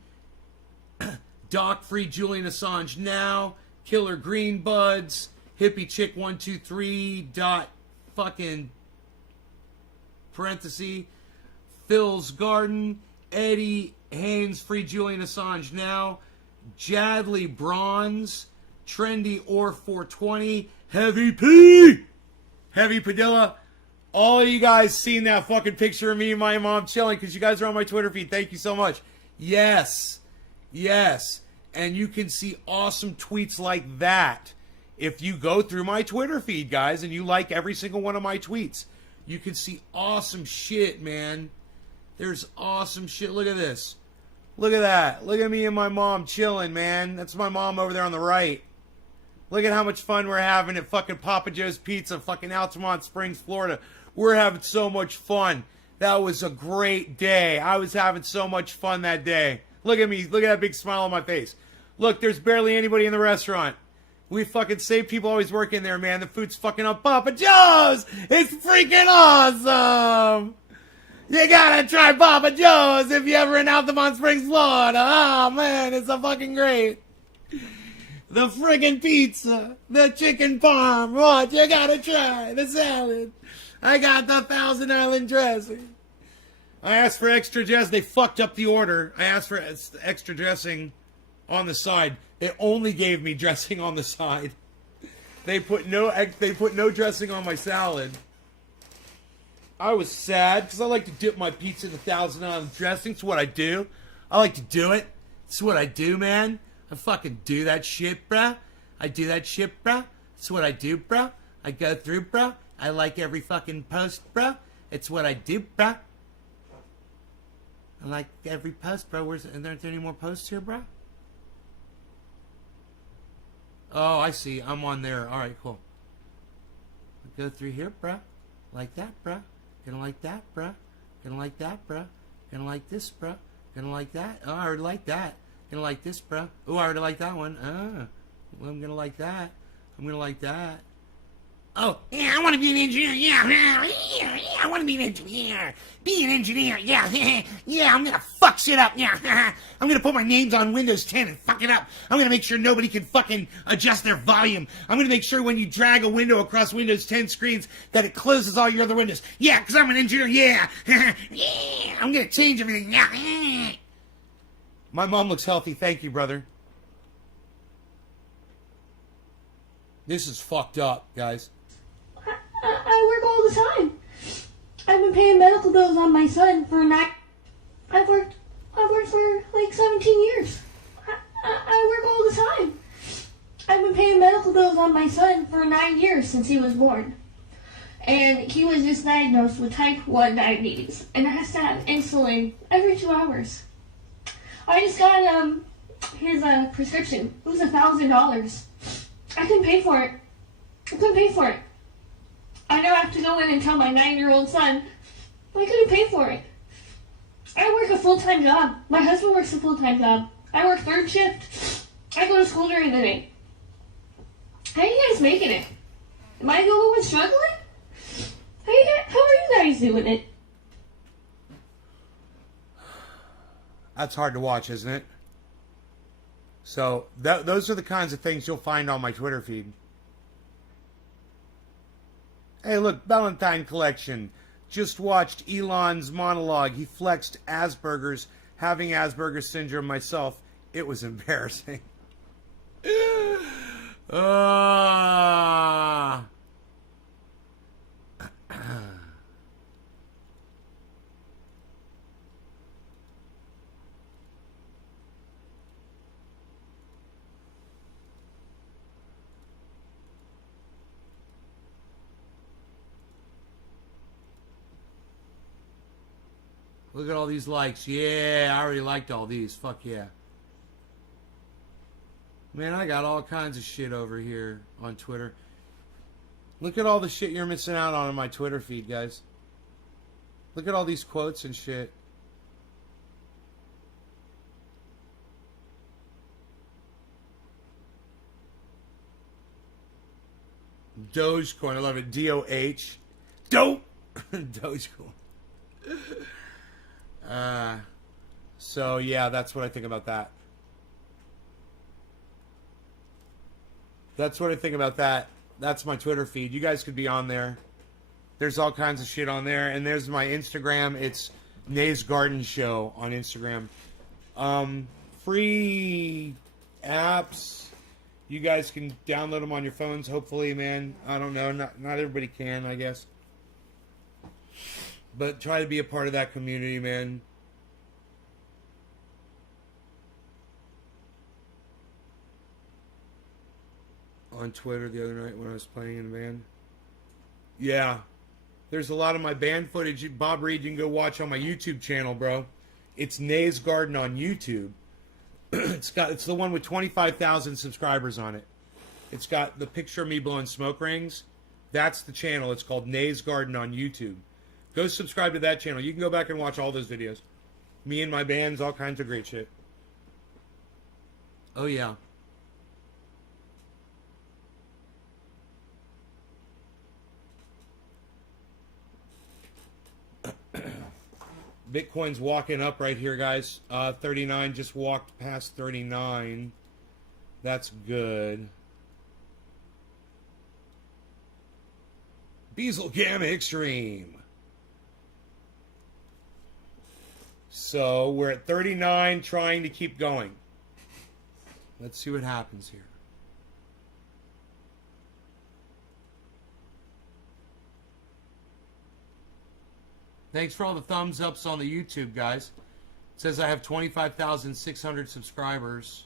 Doc Free Julian Assange Now. Killer Green Buds. Hippie Chick 123 dot fucking parenthesis. Phil's Garden. Eddie Haynes Free Julian Assange Now. Jadley Bronze. Trendy Or 420. Heavy P. Heavy Padilla. All of you guys seen that fucking picture of me and my mom chilling because you guys are on my Twitter feed. Thank you so much. Yes. Yes. And you can see awesome tweets like that if you go through my Twitter feed, guys, and you like every single one of my tweets. You can see awesome shit, man. There's awesome shit. Look at this. Look at that. Look at me and my mom chilling, man. That's my mom over there on the right. Look at how much fun we're having at fucking Papa Joe's Pizza, fucking Altamont Springs, Florida. We're having so much fun. That was a great day. I was having so much fun that day. Look at me. Look at that big smile on my face. Look, there's barely anybody in the restaurant. We fucking save people always work in there, man. The food's fucking on Papa Joe's. It's freaking awesome. You gotta try Papa Joe's if you're ever in Altamont Springs, Florida. Oh, man, it's a fucking great. The friggin' pizza. The chicken parm. What? You gotta try. The salad. I got the Thousand Island dressing. I asked for extra dressing. They fucked up the order. I asked for extra dressing on the side. They only gave me dressing on the side. They put no dressing on my salad. I was sad because I like to dip my pizza in the Thousand Island dressing. It's what I do. I like to do it. It's what I do, man. I fucking do that shit, bruh. I do that shit, bruh. It's what I do, bruh. I go through, bruh. I like every fucking post, bruh. It's what I do, bruh. I like every post, bro. Aren't there any more posts here, bruh? Oh, I see. I'm on there. All right, cool. Go through here, bruh. Like that, bruh. Gonna like that, bruh. Gonna like that, bruh. Gonna like this, bruh. Gonna like that. Oh, I already like that. Gonna like this, bruh. Oh, I already like that one. Oh, well, I'm gonna like that. I'm gonna like that. Oh, yeah, I want to be an engineer. Yeah, I want to be an engineer. Be an engineer. Yeah, yeah, I'm going to fuck shit up. Yeah, I'm going to put my names on Windows 10 and fuck it up. I'm going to make sure nobody can fucking adjust their volume. I'm going to make sure when you drag a window across Windows 10 screens that it closes all your other windows. Yeah, because I'm an engineer. Yeah, yeah, I'm going to change everything. Yeah. My mom looks healthy. Thank you, brother. This is fucked up, guys. I work all the time. I've been paying medical bills on my son for I've worked for like 17 years. I work all the time. I've been paying medical bills on my son for 9 years since he was born. And he was just diagnosed with type 1 diabetes and has to have insulin every 2 hours. I just got his prescription. It was $1,000. I couldn't pay for it. I now have to go in and tell my 9-year-old son I couldn't pay for it. I work a full-time job. My husband works a full-time job. I work 3rd shift. I go to school during the day. How are you guys making it? Am I the only one struggling? How are you guys doing it? That's hard to watch, isn't it? So those are the kinds of things you'll find on my Twitter feed. Hey, look, Valentine Collection. Just watched Elon's monologue. He flexed Asperger's. Having Asperger's syndrome myself, it was embarrassing. Look at all these likes. Yeah, I already liked all these. Fuck yeah. Man, I got all kinds of shit over here on Twitter. Look at all the shit you're missing out on my Twitter feed, guys. Look at all these quotes and shit. Dogecoin, I love it. D-O-H. Dope. Dogecoin. So yeah, that's what I think about that. That's what I think about that. That's my Twitter feed. You guys could be on there. There's all kinds of shit on there. And there's my Instagram. It's Nay's Garden Show on Instagram. Free apps. You guys can download them on your phones, hopefully, man. I don't know. Not everybody can, I guess. But try to be a part of that community, man. On Twitter the other night when I was playing in a band. Yeah. There's a lot of my band footage. Bob Reed, you can go watch on my YouTube channel, bro. It's Nay's Garden on YouTube. It's the one with 25,000 subscribers on it. It's got the picture of me blowing smoke rings. That's the channel. It's called Nay's Garden on YouTube. Go subscribe to that channel. You can go back and watch all those videos. Me and my bands, all kinds of great shit. Oh, yeah. Bitcoin's walking up right here, guys. 39 just walked past 39. That's good. Beazle Gamma Extreme. So we're at 39, trying to keep going. Let's see what happens here. Thanks for all the thumbs ups on the YouTube, guys. It says I have 25,600 subscribers.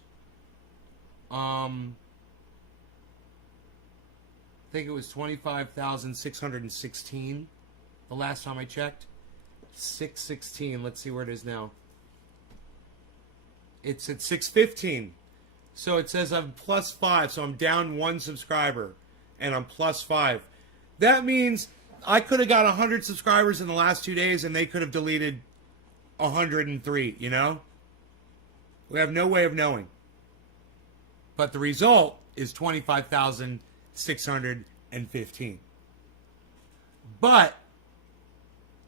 I think it was 25,616 the last time I checked. 616. Let's see where it is now. It's at 615. So it says I'm +5. So I'm down 1 subscriber. And I'm +5. That means I could have got 100 subscribers in the last 2 days and they could have deleted 103, you know? We have no way of knowing. But the result is 25,600 215. But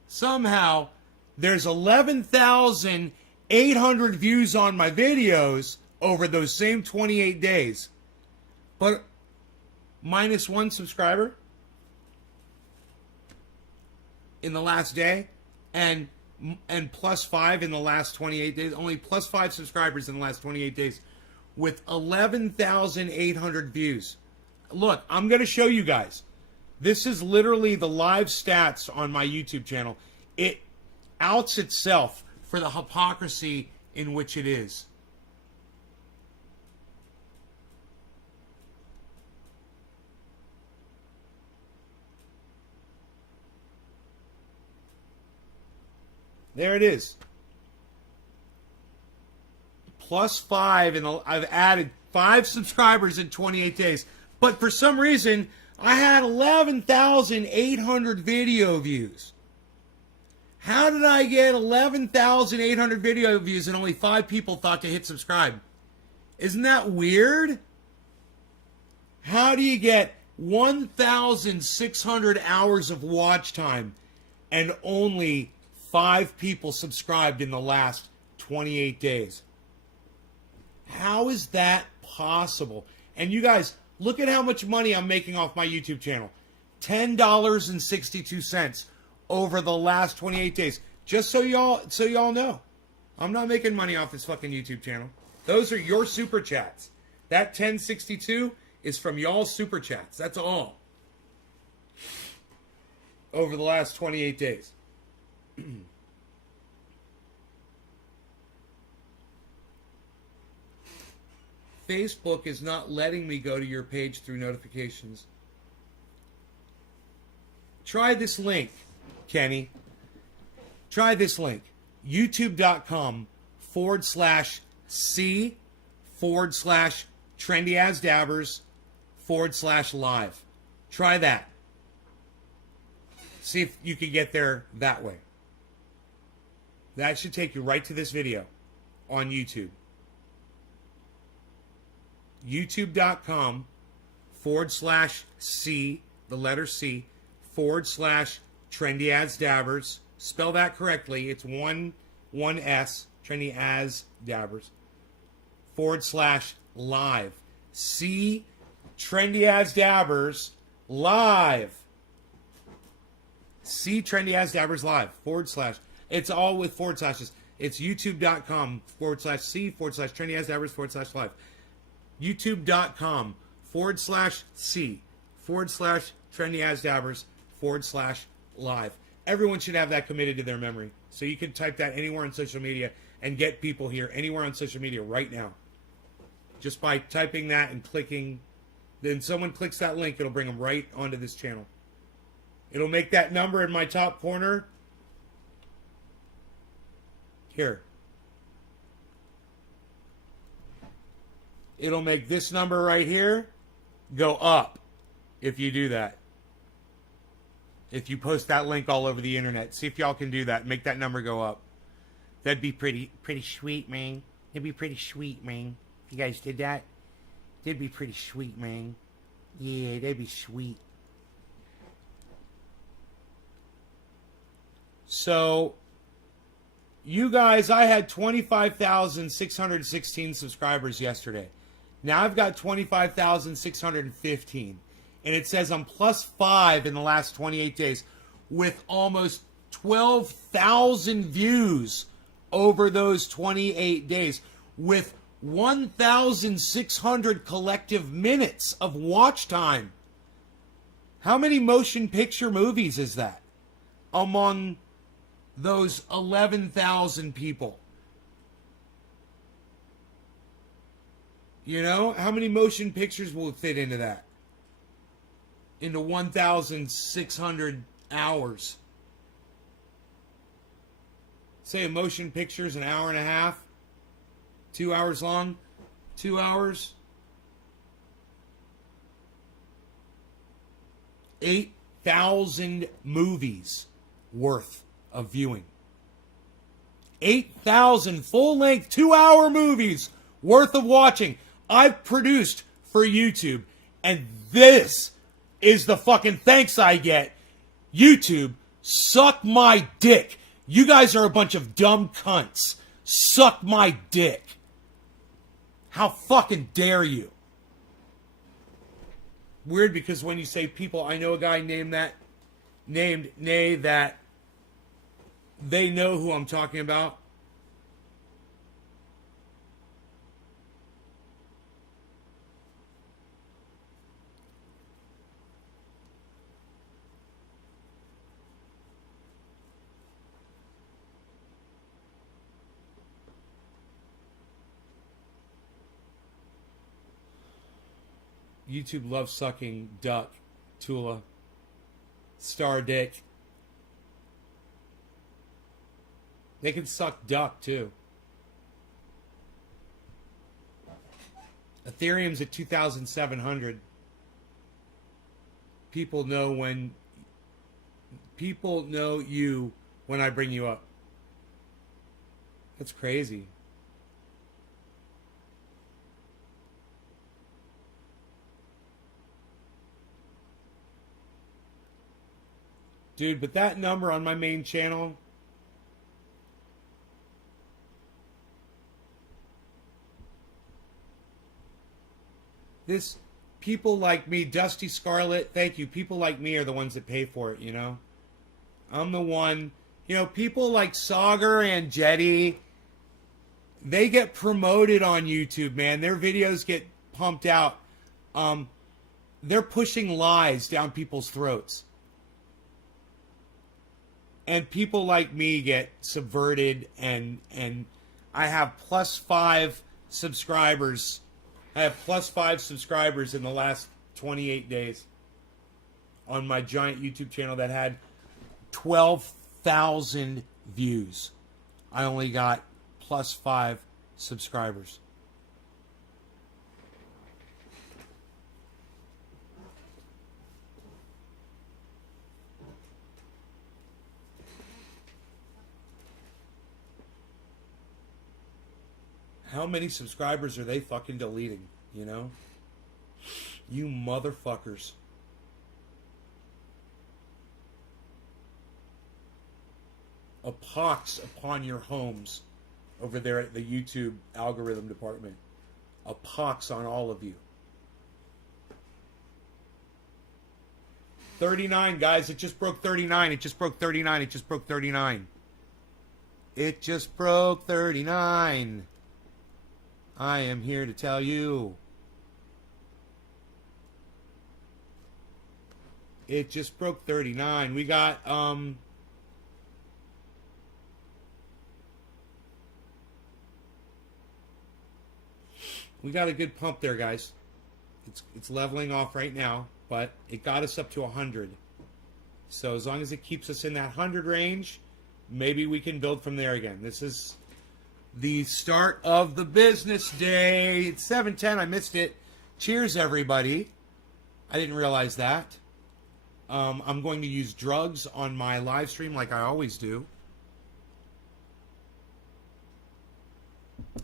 somehow there's 11,800 views on my videos over those same 28 days. But minus 1 subscriber in the last day, and plus 5 in the last 28 days. Only plus 5 subscribers in the last 28 days with 11,800 views. Look, I'm going to show you guys. This is literally the live stats on my YouTube channel. It outs itself for the hypocrisy in which it is. There it is. Plus 5, and I've added 5 subscribers in 28 days. But for some reason, I had 11,800 video views. How did I get 11,800 video views and only 5 people thought to hit subscribe? Isn't that weird? How do you get 1,600 hours of watch time and only 5 people subscribed in the last 28 days? How is that possible? And you guys, look at how much money I'm making off my YouTube channel. $10.62 over the last 28 days. Just so y'all know. I'm not making money off this fucking YouTube channel. Those are your super chats. That $10.62 is from y'all's super chats. That's all. Over the last 28 days. Facebook is not letting me go to your page through notifications. Try this link, Kenny. Try this link. YouTube.com/C/TrendyAsDabbers/live. Try that. See if you can get there that way. That should take you right to this video on YouTube. YouTube.com/C, the letter C/TrendyAsDabbers. Spell that correctly. It's one S, TrendyAsDabbers. /live. C TrendyAsDabbers live. C TrendyAsDabbers live. /. It's all with forward slashes. It's youtube.com/C /TrendyAsDabbers /live. youtube.com/C /TrendyAsDabbers /live. Everyone should have that committed to their memory. So you can type that anywhere on social media and get people here anywhere on social media right now. Just by typing that and clicking, then someone clicks that link, it'll bring them right onto this channel. It'll make that number in my top corner. Here. It'll make this number right here go up if you do that. If you post that link all over the internet. See if y'all can do that. Make that number go up. That'd be pretty sweet, man. It'd be pretty sweet, man. If you guys did that, it'd be pretty sweet, man. Yeah, that'd be sweet. So, you guys, I had 25,616 subscribers yesterday. Now I've got 25,615. And it says I'm +5 in the last 28 days with almost 12,000 views over those 28 days with 1,600 collective minutes of watch time. How many motion picture movies is that among those 11,000 people? You know, how many motion pictures will fit into that? Into 1,600 hours. Say a motion picture is an hour and a half, 2 hours long, 2 hours. 8,000 movies worth of viewing. 8,000 full-length 2-hour movies worth of watching I've produced for YouTube. And this is the fucking thanks I get. YouTube, suck my dick. You guys are a bunch of dumb cunts. Suck my dick. How fucking dare you? Weird, because when you say people, I know a guy named that they know who I'm talking about. YouTube loves sucking duck, Tula, Star Dick. They can suck duck too. Ethereum's at 2,700. People know you when I bring you up. That's crazy. Dude, but that number on my main channel, people like me, Dusty Scarlet, thank you. People like me are the ones that pay for it, you know? I'm the one, people like Sauger and Jetty, they get promoted on YouTube, man. Their videos get pumped out. They're pushing lies down people's throats. And people like me get subverted, and I have +5 subscribers. I have +5 subscribers in the last 28 days on my giant YouTube channel that had 12,000 views. I only got +5 subscribers. How many subscribers are they fucking deleting, you know? You motherfuckers. A pox upon your homes over there at the YouTube algorithm department. A pox on all of you. 39, guys. It just broke 39. It just broke 39. It just broke 39. It just broke 39. I am here to tell you. It just broke 39. We got a good pump there, guys. It's leveling off right now, but it got us up to 100. So as long as it keeps us in that 100 range, maybe we can build from there again. This is the start of the business day. It's 7:10. I missed it. Cheers, everybody. I didn't realize that. I'm going to use drugs on my live stream like I always do.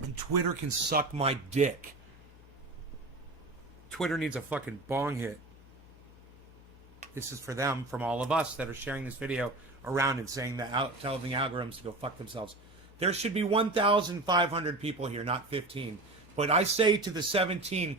And Twitter can suck my dick. Twitter needs a fucking bong hit. This is for them, from all of us that are sharing this video around and saying that, telling the algorithms to go fuck themselves. There should be 1,500 people here, not 15. But I say to the 17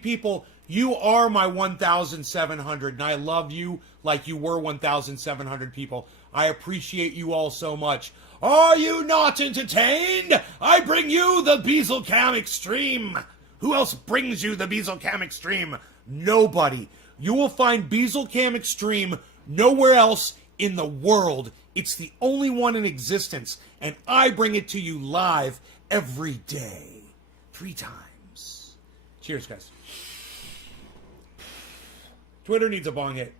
people, you are my 1,700, and I love you like you were 1,700 people. I appreciate you all so much. Are you not entertained? I bring you the Beazlecam Extreme. Who else brings you the Beazlecam Extreme? Nobody. You will find Beazlecam Extreme nowhere else in the world. It's the only one in existence, and I bring it to you live every day. 3 times. Cheers, guys. Twitter needs a bong hit.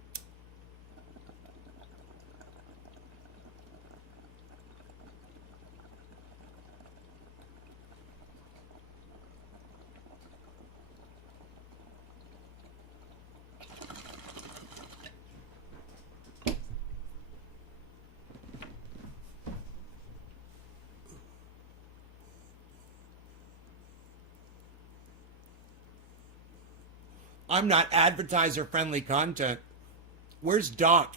I'm not advertiser-friendly content. Where's Doc?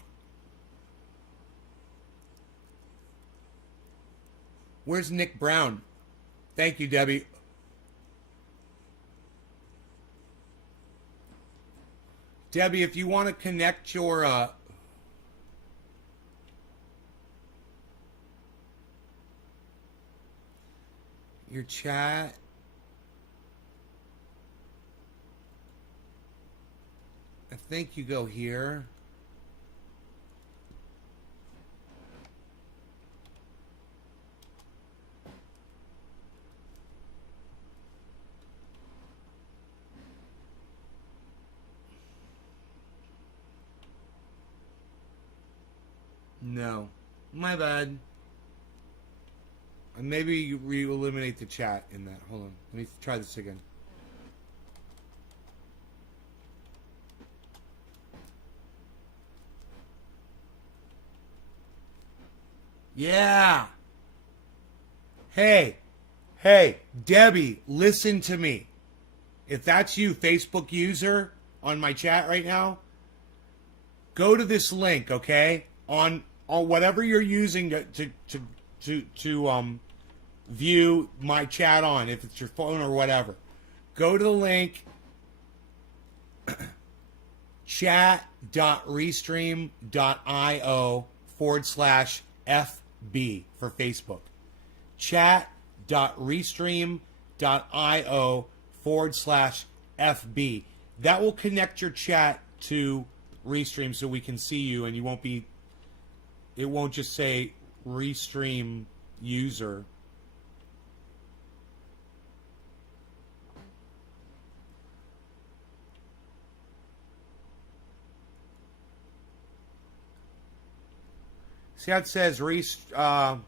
Where's Nick Brown? Thank you, Debbie. Debbie, if you want to connect your chat, I think you go here. No, my bad. Maybe you eliminate the chat in that. Hold on, let me try this again. Yeah. Hey, Debbie, listen to me. If that's you, Facebook user, on my chat right now, go to this link, okay? On whatever you're using to view my chat on, if it's your phone or whatever. Go to the link chat.restream.io/FB for Facebook. Chat.restream.io/FB. That will connect your chat to Restream so we can see you, and it won't just say Restream user. See how it says oh,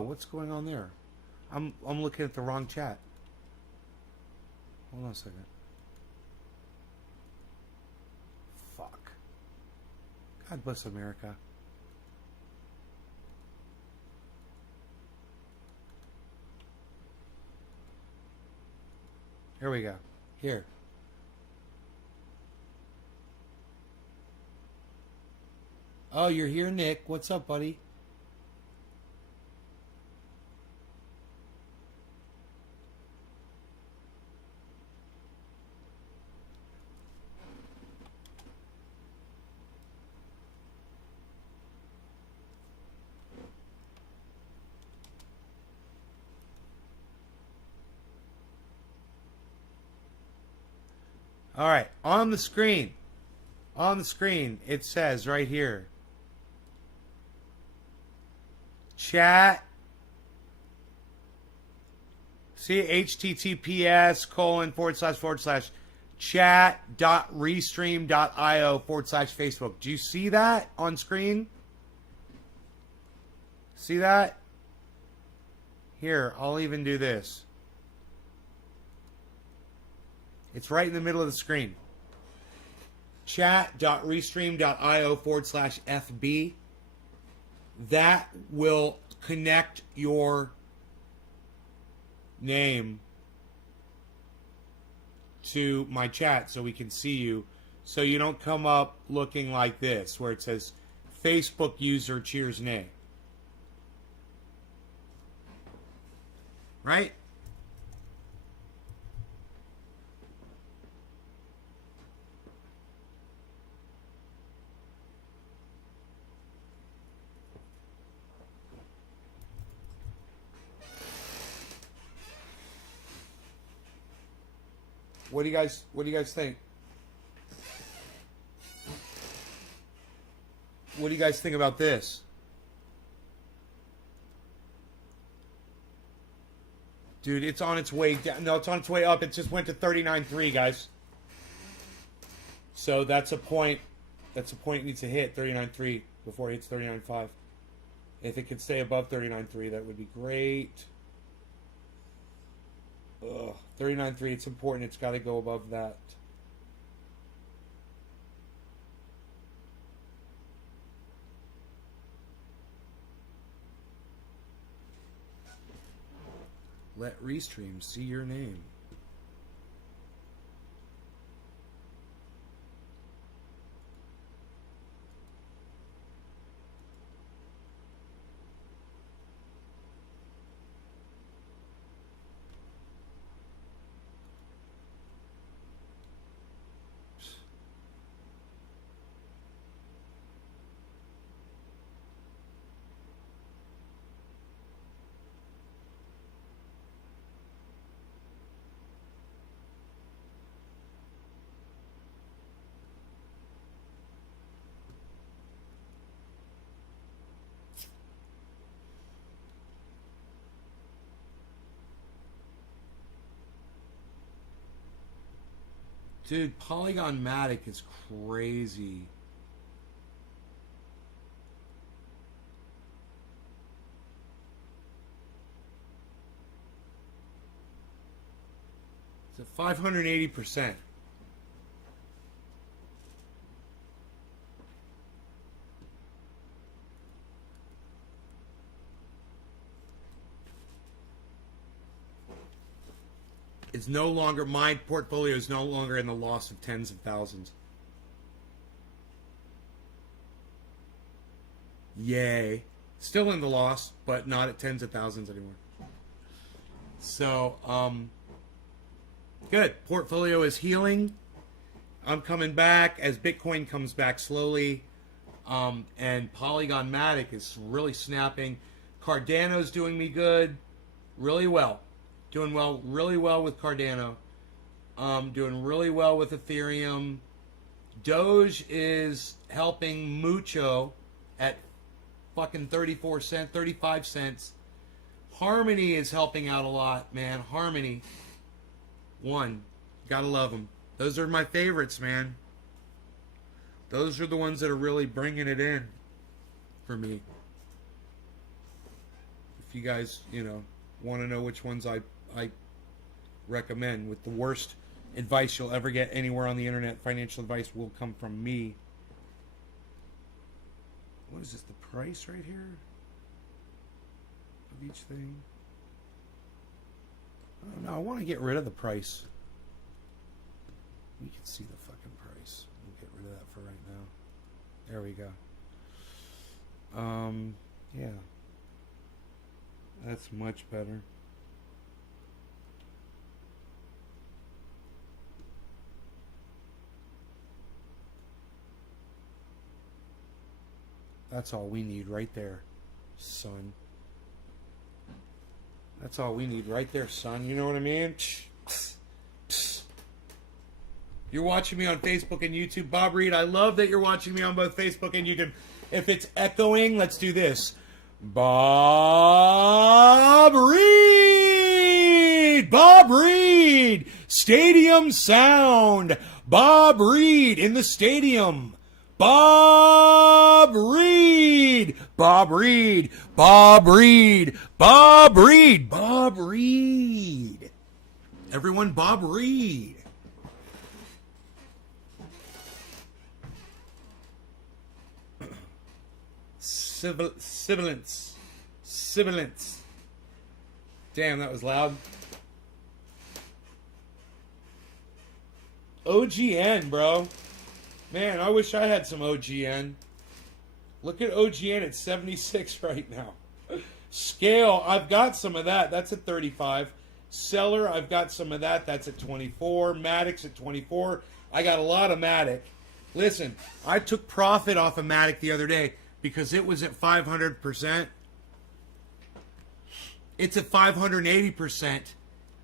what's going on there? I'm looking at the wrong chat. Hold on a second. Fuck. God bless America. Here we go. Here. Oh, you're here, Nick. What's up, buddy? All right, on the screen, it says right here, chat, see, https://chat.restream.io/Facebook. Do you see that on screen? See that? Here, I'll even do this. It's right in the middle of the screen. Chat.restream.io/FB. That will connect your name to my chat so we can see you. So you don't come up looking like this, where it says Facebook user cheers nay. Right? What do you guys think? What do you guys think about this? Dude, it's on its way down. No, it's on its way up. It just went to 39.3, guys. So that's a point. That's a point it needs to hit 39.3 before it hits 39.5. If it could stay above 39.3, that would be great. 39.3, it's important. It's got to go above that. Let Restream see your name. Dude, Polygon Matic is crazy. It's at 580%. It's no longer, my portfolio is no longer in the loss of tens of thousands. Yay. Still in the loss, but not at tens of thousands anymore. So, good. Portfolio is healing. I'm coming back as Bitcoin comes back slowly. And Polygon Matic is really snapping. Cardano's doing me good. Really well. Doing well, really well with Cardano. Doing really well with Ethereum. Doge is helping mucho at fucking 35 cents. Harmony is helping out a lot, man. Harmony. Gotta love them. Those are my favorites, man. Those are the ones that are really bringing it in for me. If you guys, want to know which ones I recommend, with the worst advice you'll ever get anywhere on the internet, financial advice will come from me. What is this, the price right here of each thing? I don't know, I want to get rid of the price. We can see the fucking price. We'll get rid of that for right now. There we go. Yeah. That's much better. That's all we need right there, son. That's all we need right there, son. You know what I mean? You're watching me on Facebook and YouTube. Bob Reed, I love that you're watching me on both Facebook and YouTube. If it's echoing, let's do this. Bob Reed! Bob Reed! Stadium sound! Bob Reed in the stadium! Bob Reed! Bob Reed! Bob Reed! Bob Reed! Bob Reed! Everyone, Bob Reed! Sibilance. Damn, that was loud. OGN, bro. Man, I wish I had some OGN. Look at OGN at 76 right now. Scale, I've got some of that. That's at 35. Seller, I've got some of that. That's at 24. Matic's at 24. I got a lot of Matic. Listen, I took profit off of Matic the other day because it was at 500%. It's at 580%.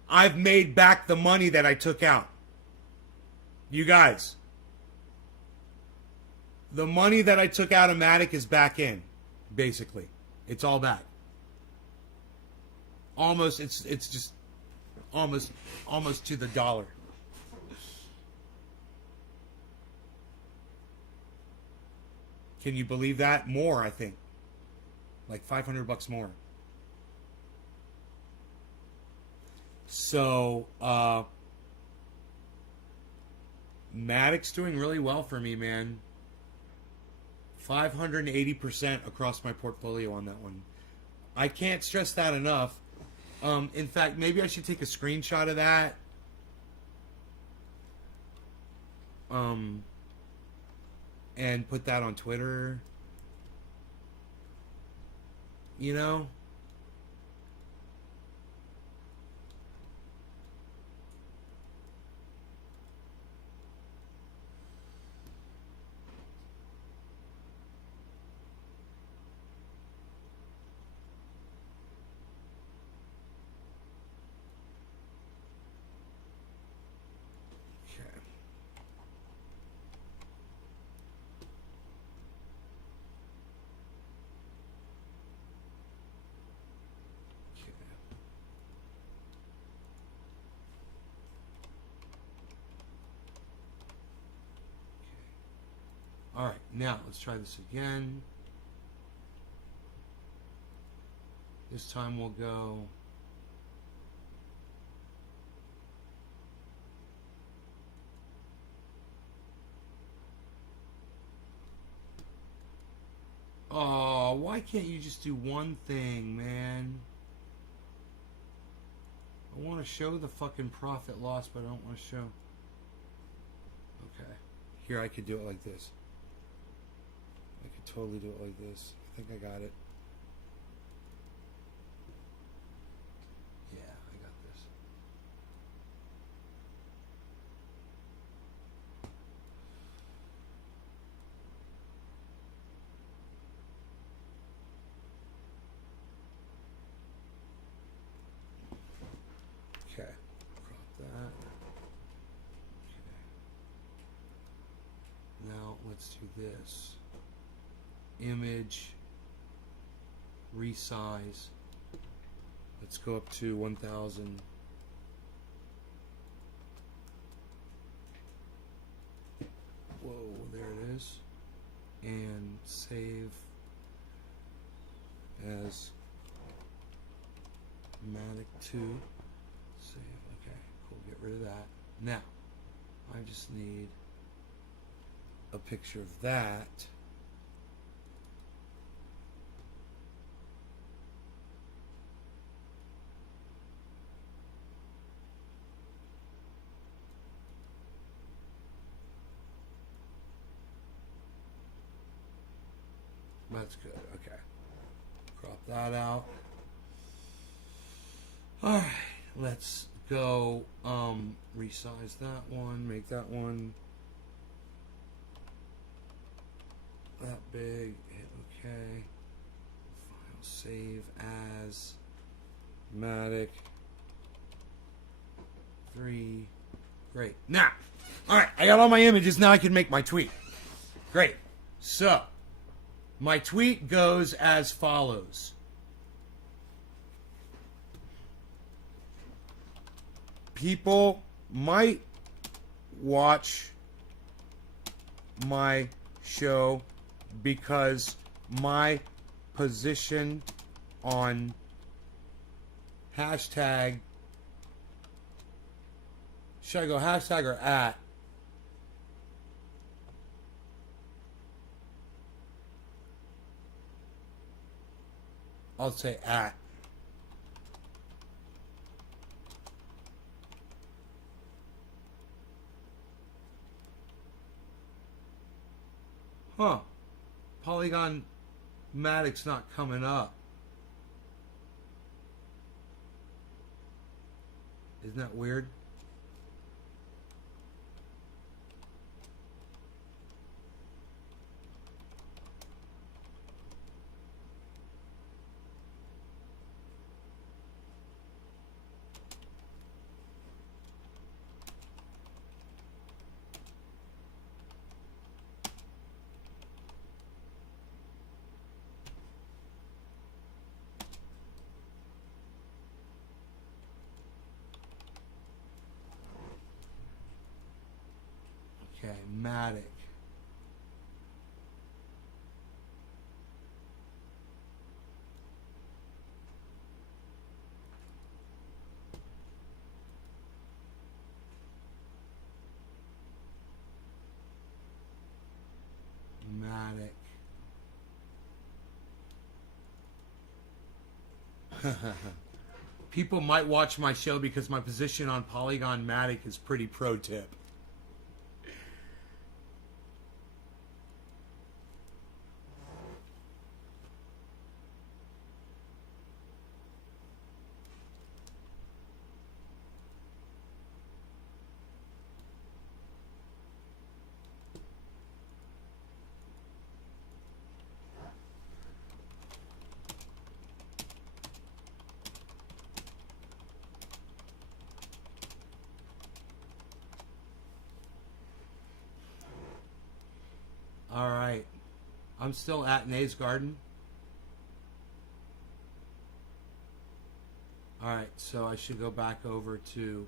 I've made back the money that I took out. You guys, the money that I took out of Matic is back in, basically. It's all back. Almost, it's just almost to the dollar. Can you believe that? More, I think. Like $500 more. So, Matic's doing really well for me, man. 580% across my portfolio on that one. I can't stress that enough. In fact, maybe I should take a screenshot of that. And put that on Twitter. You know? Alright, now let's try this again. This time we'll go oh, why can't you just do one thing, man? I want to show the fucking profit loss, but I don't want to show. Okay. Here I could do it like this. I could totally do it like this. I think I got it. Yeah, I got this. Okay. Crop that. Okay. Now let's do this. Image, resize. Let's go up to 1000. Whoa, there it is. And save as Matic 2. Save, okay, cool, get rid of that. Now, I just need a picture of that. That's good. Okay. Crop that out. Alright. Let's go resize that one. Make that one that big. Hit OK. File save as Matic 3. Great. Now, alright, I got all my images. Now I can make my tweet. Great. So, my tweet goes as follows. People might watch my show because my position on hashtag, should I go hashtag or at? I'll say at. Huh. Polygon Matic's not coming up. Isn't that weird? Okay, Matic. Matic. People might watch my show because my position on Polygon Matic is pretty pro tip. All right. I'm still at Nays Garden. All right, so I should go back over to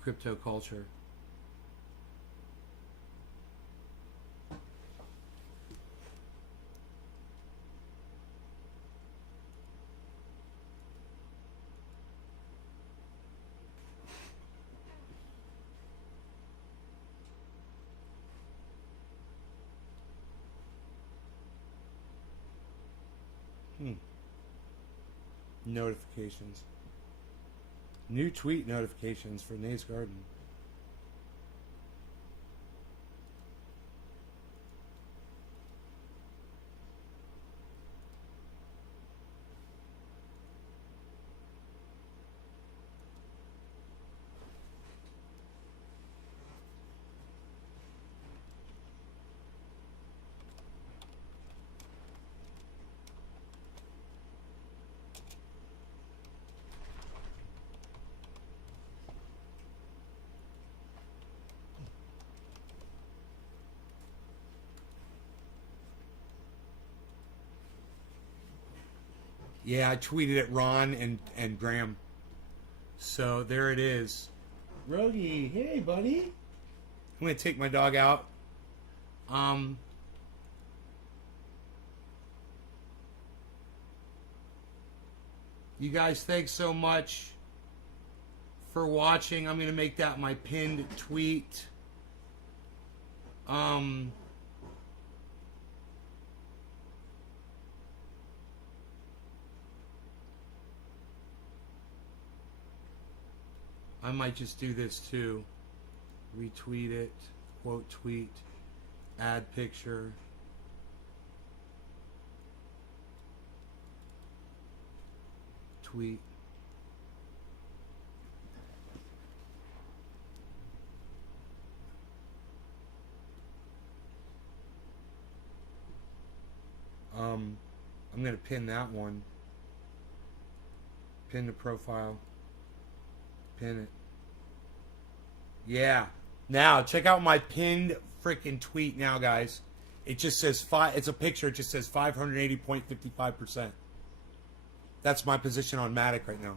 crypto culture. Notifications. New tweet notifications for Nays Garden. Yeah, I tweeted at Ron and Graham. So there it is. Rogie, hey buddy. I'm gonna take my dog out. You guys, thanks so much for watching. I'm gonna make that my pinned tweet. I might just do this too. Retweet it, quote tweet, add picture. Tweet. I'm going to pin that one. Pin the profile. Pin it. Yeah. Now, check out my pinned freaking tweet now, guys. It just says it's a picture. It just says 580.55%. That's my position on Matic right now.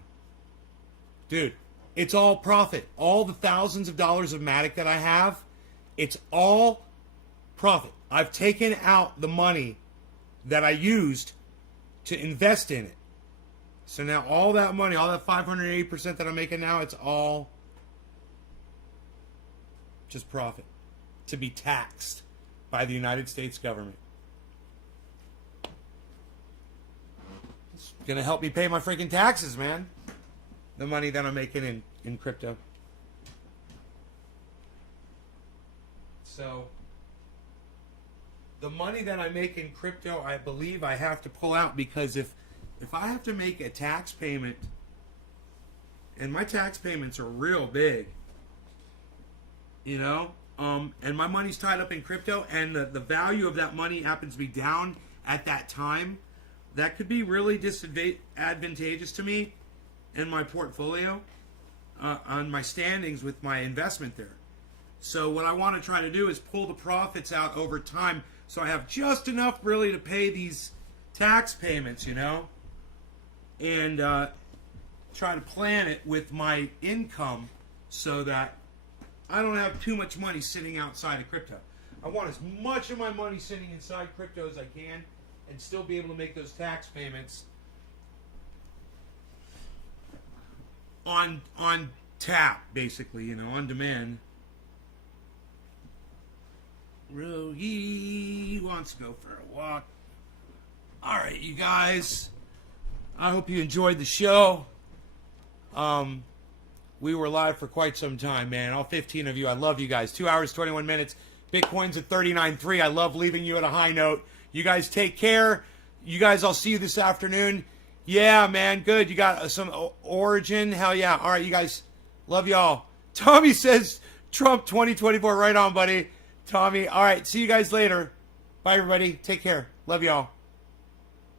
Dude, it's all profit. All the thousands of dollars of Matic that I have, it's all profit. I've taken out the money that I used to invest in it. So now all that money, all that 580% that I'm making now, it's all just profit to be taxed by the United States government. It's going to help me pay my freaking taxes, man. The money that I'm making in crypto. So the money that I make in crypto, I believe I have to pull out, because if I have to make a tax payment, and my tax payments are real big, you know, and my money's tied up in crypto, and the value of that money happens to be down at that time, that could be really disadvantageous to me in my portfolio, on my standings with my investment there. So what I want to try to do is pull the profits out over time, so I have just enough really to pay these tax payments, you know, and try to plan it with my income so that I don't have too much money sitting outside of crypto. I want as much of my money sitting inside crypto as I can and still be able to make those tax payments on tap, basically, you know, on demand. Rogie wants to go for a walk. All right, you guys. I hope you enjoyed the show. We were live for quite some time, man. All 15 of you. I love you guys. 2 hours, 21 minutes. Bitcoin's at 39.3. I love leaving you at a high note. You guys take care. You guys, I'll see you this afternoon. Yeah, man. Good. You got some Origin. Hell yeah. All right, you guys. Love y'all. Tommy says Trump 2024. Right on, buddy. Tommy. All right. See you guys later. Bye, everybody. Take care. Love y'all.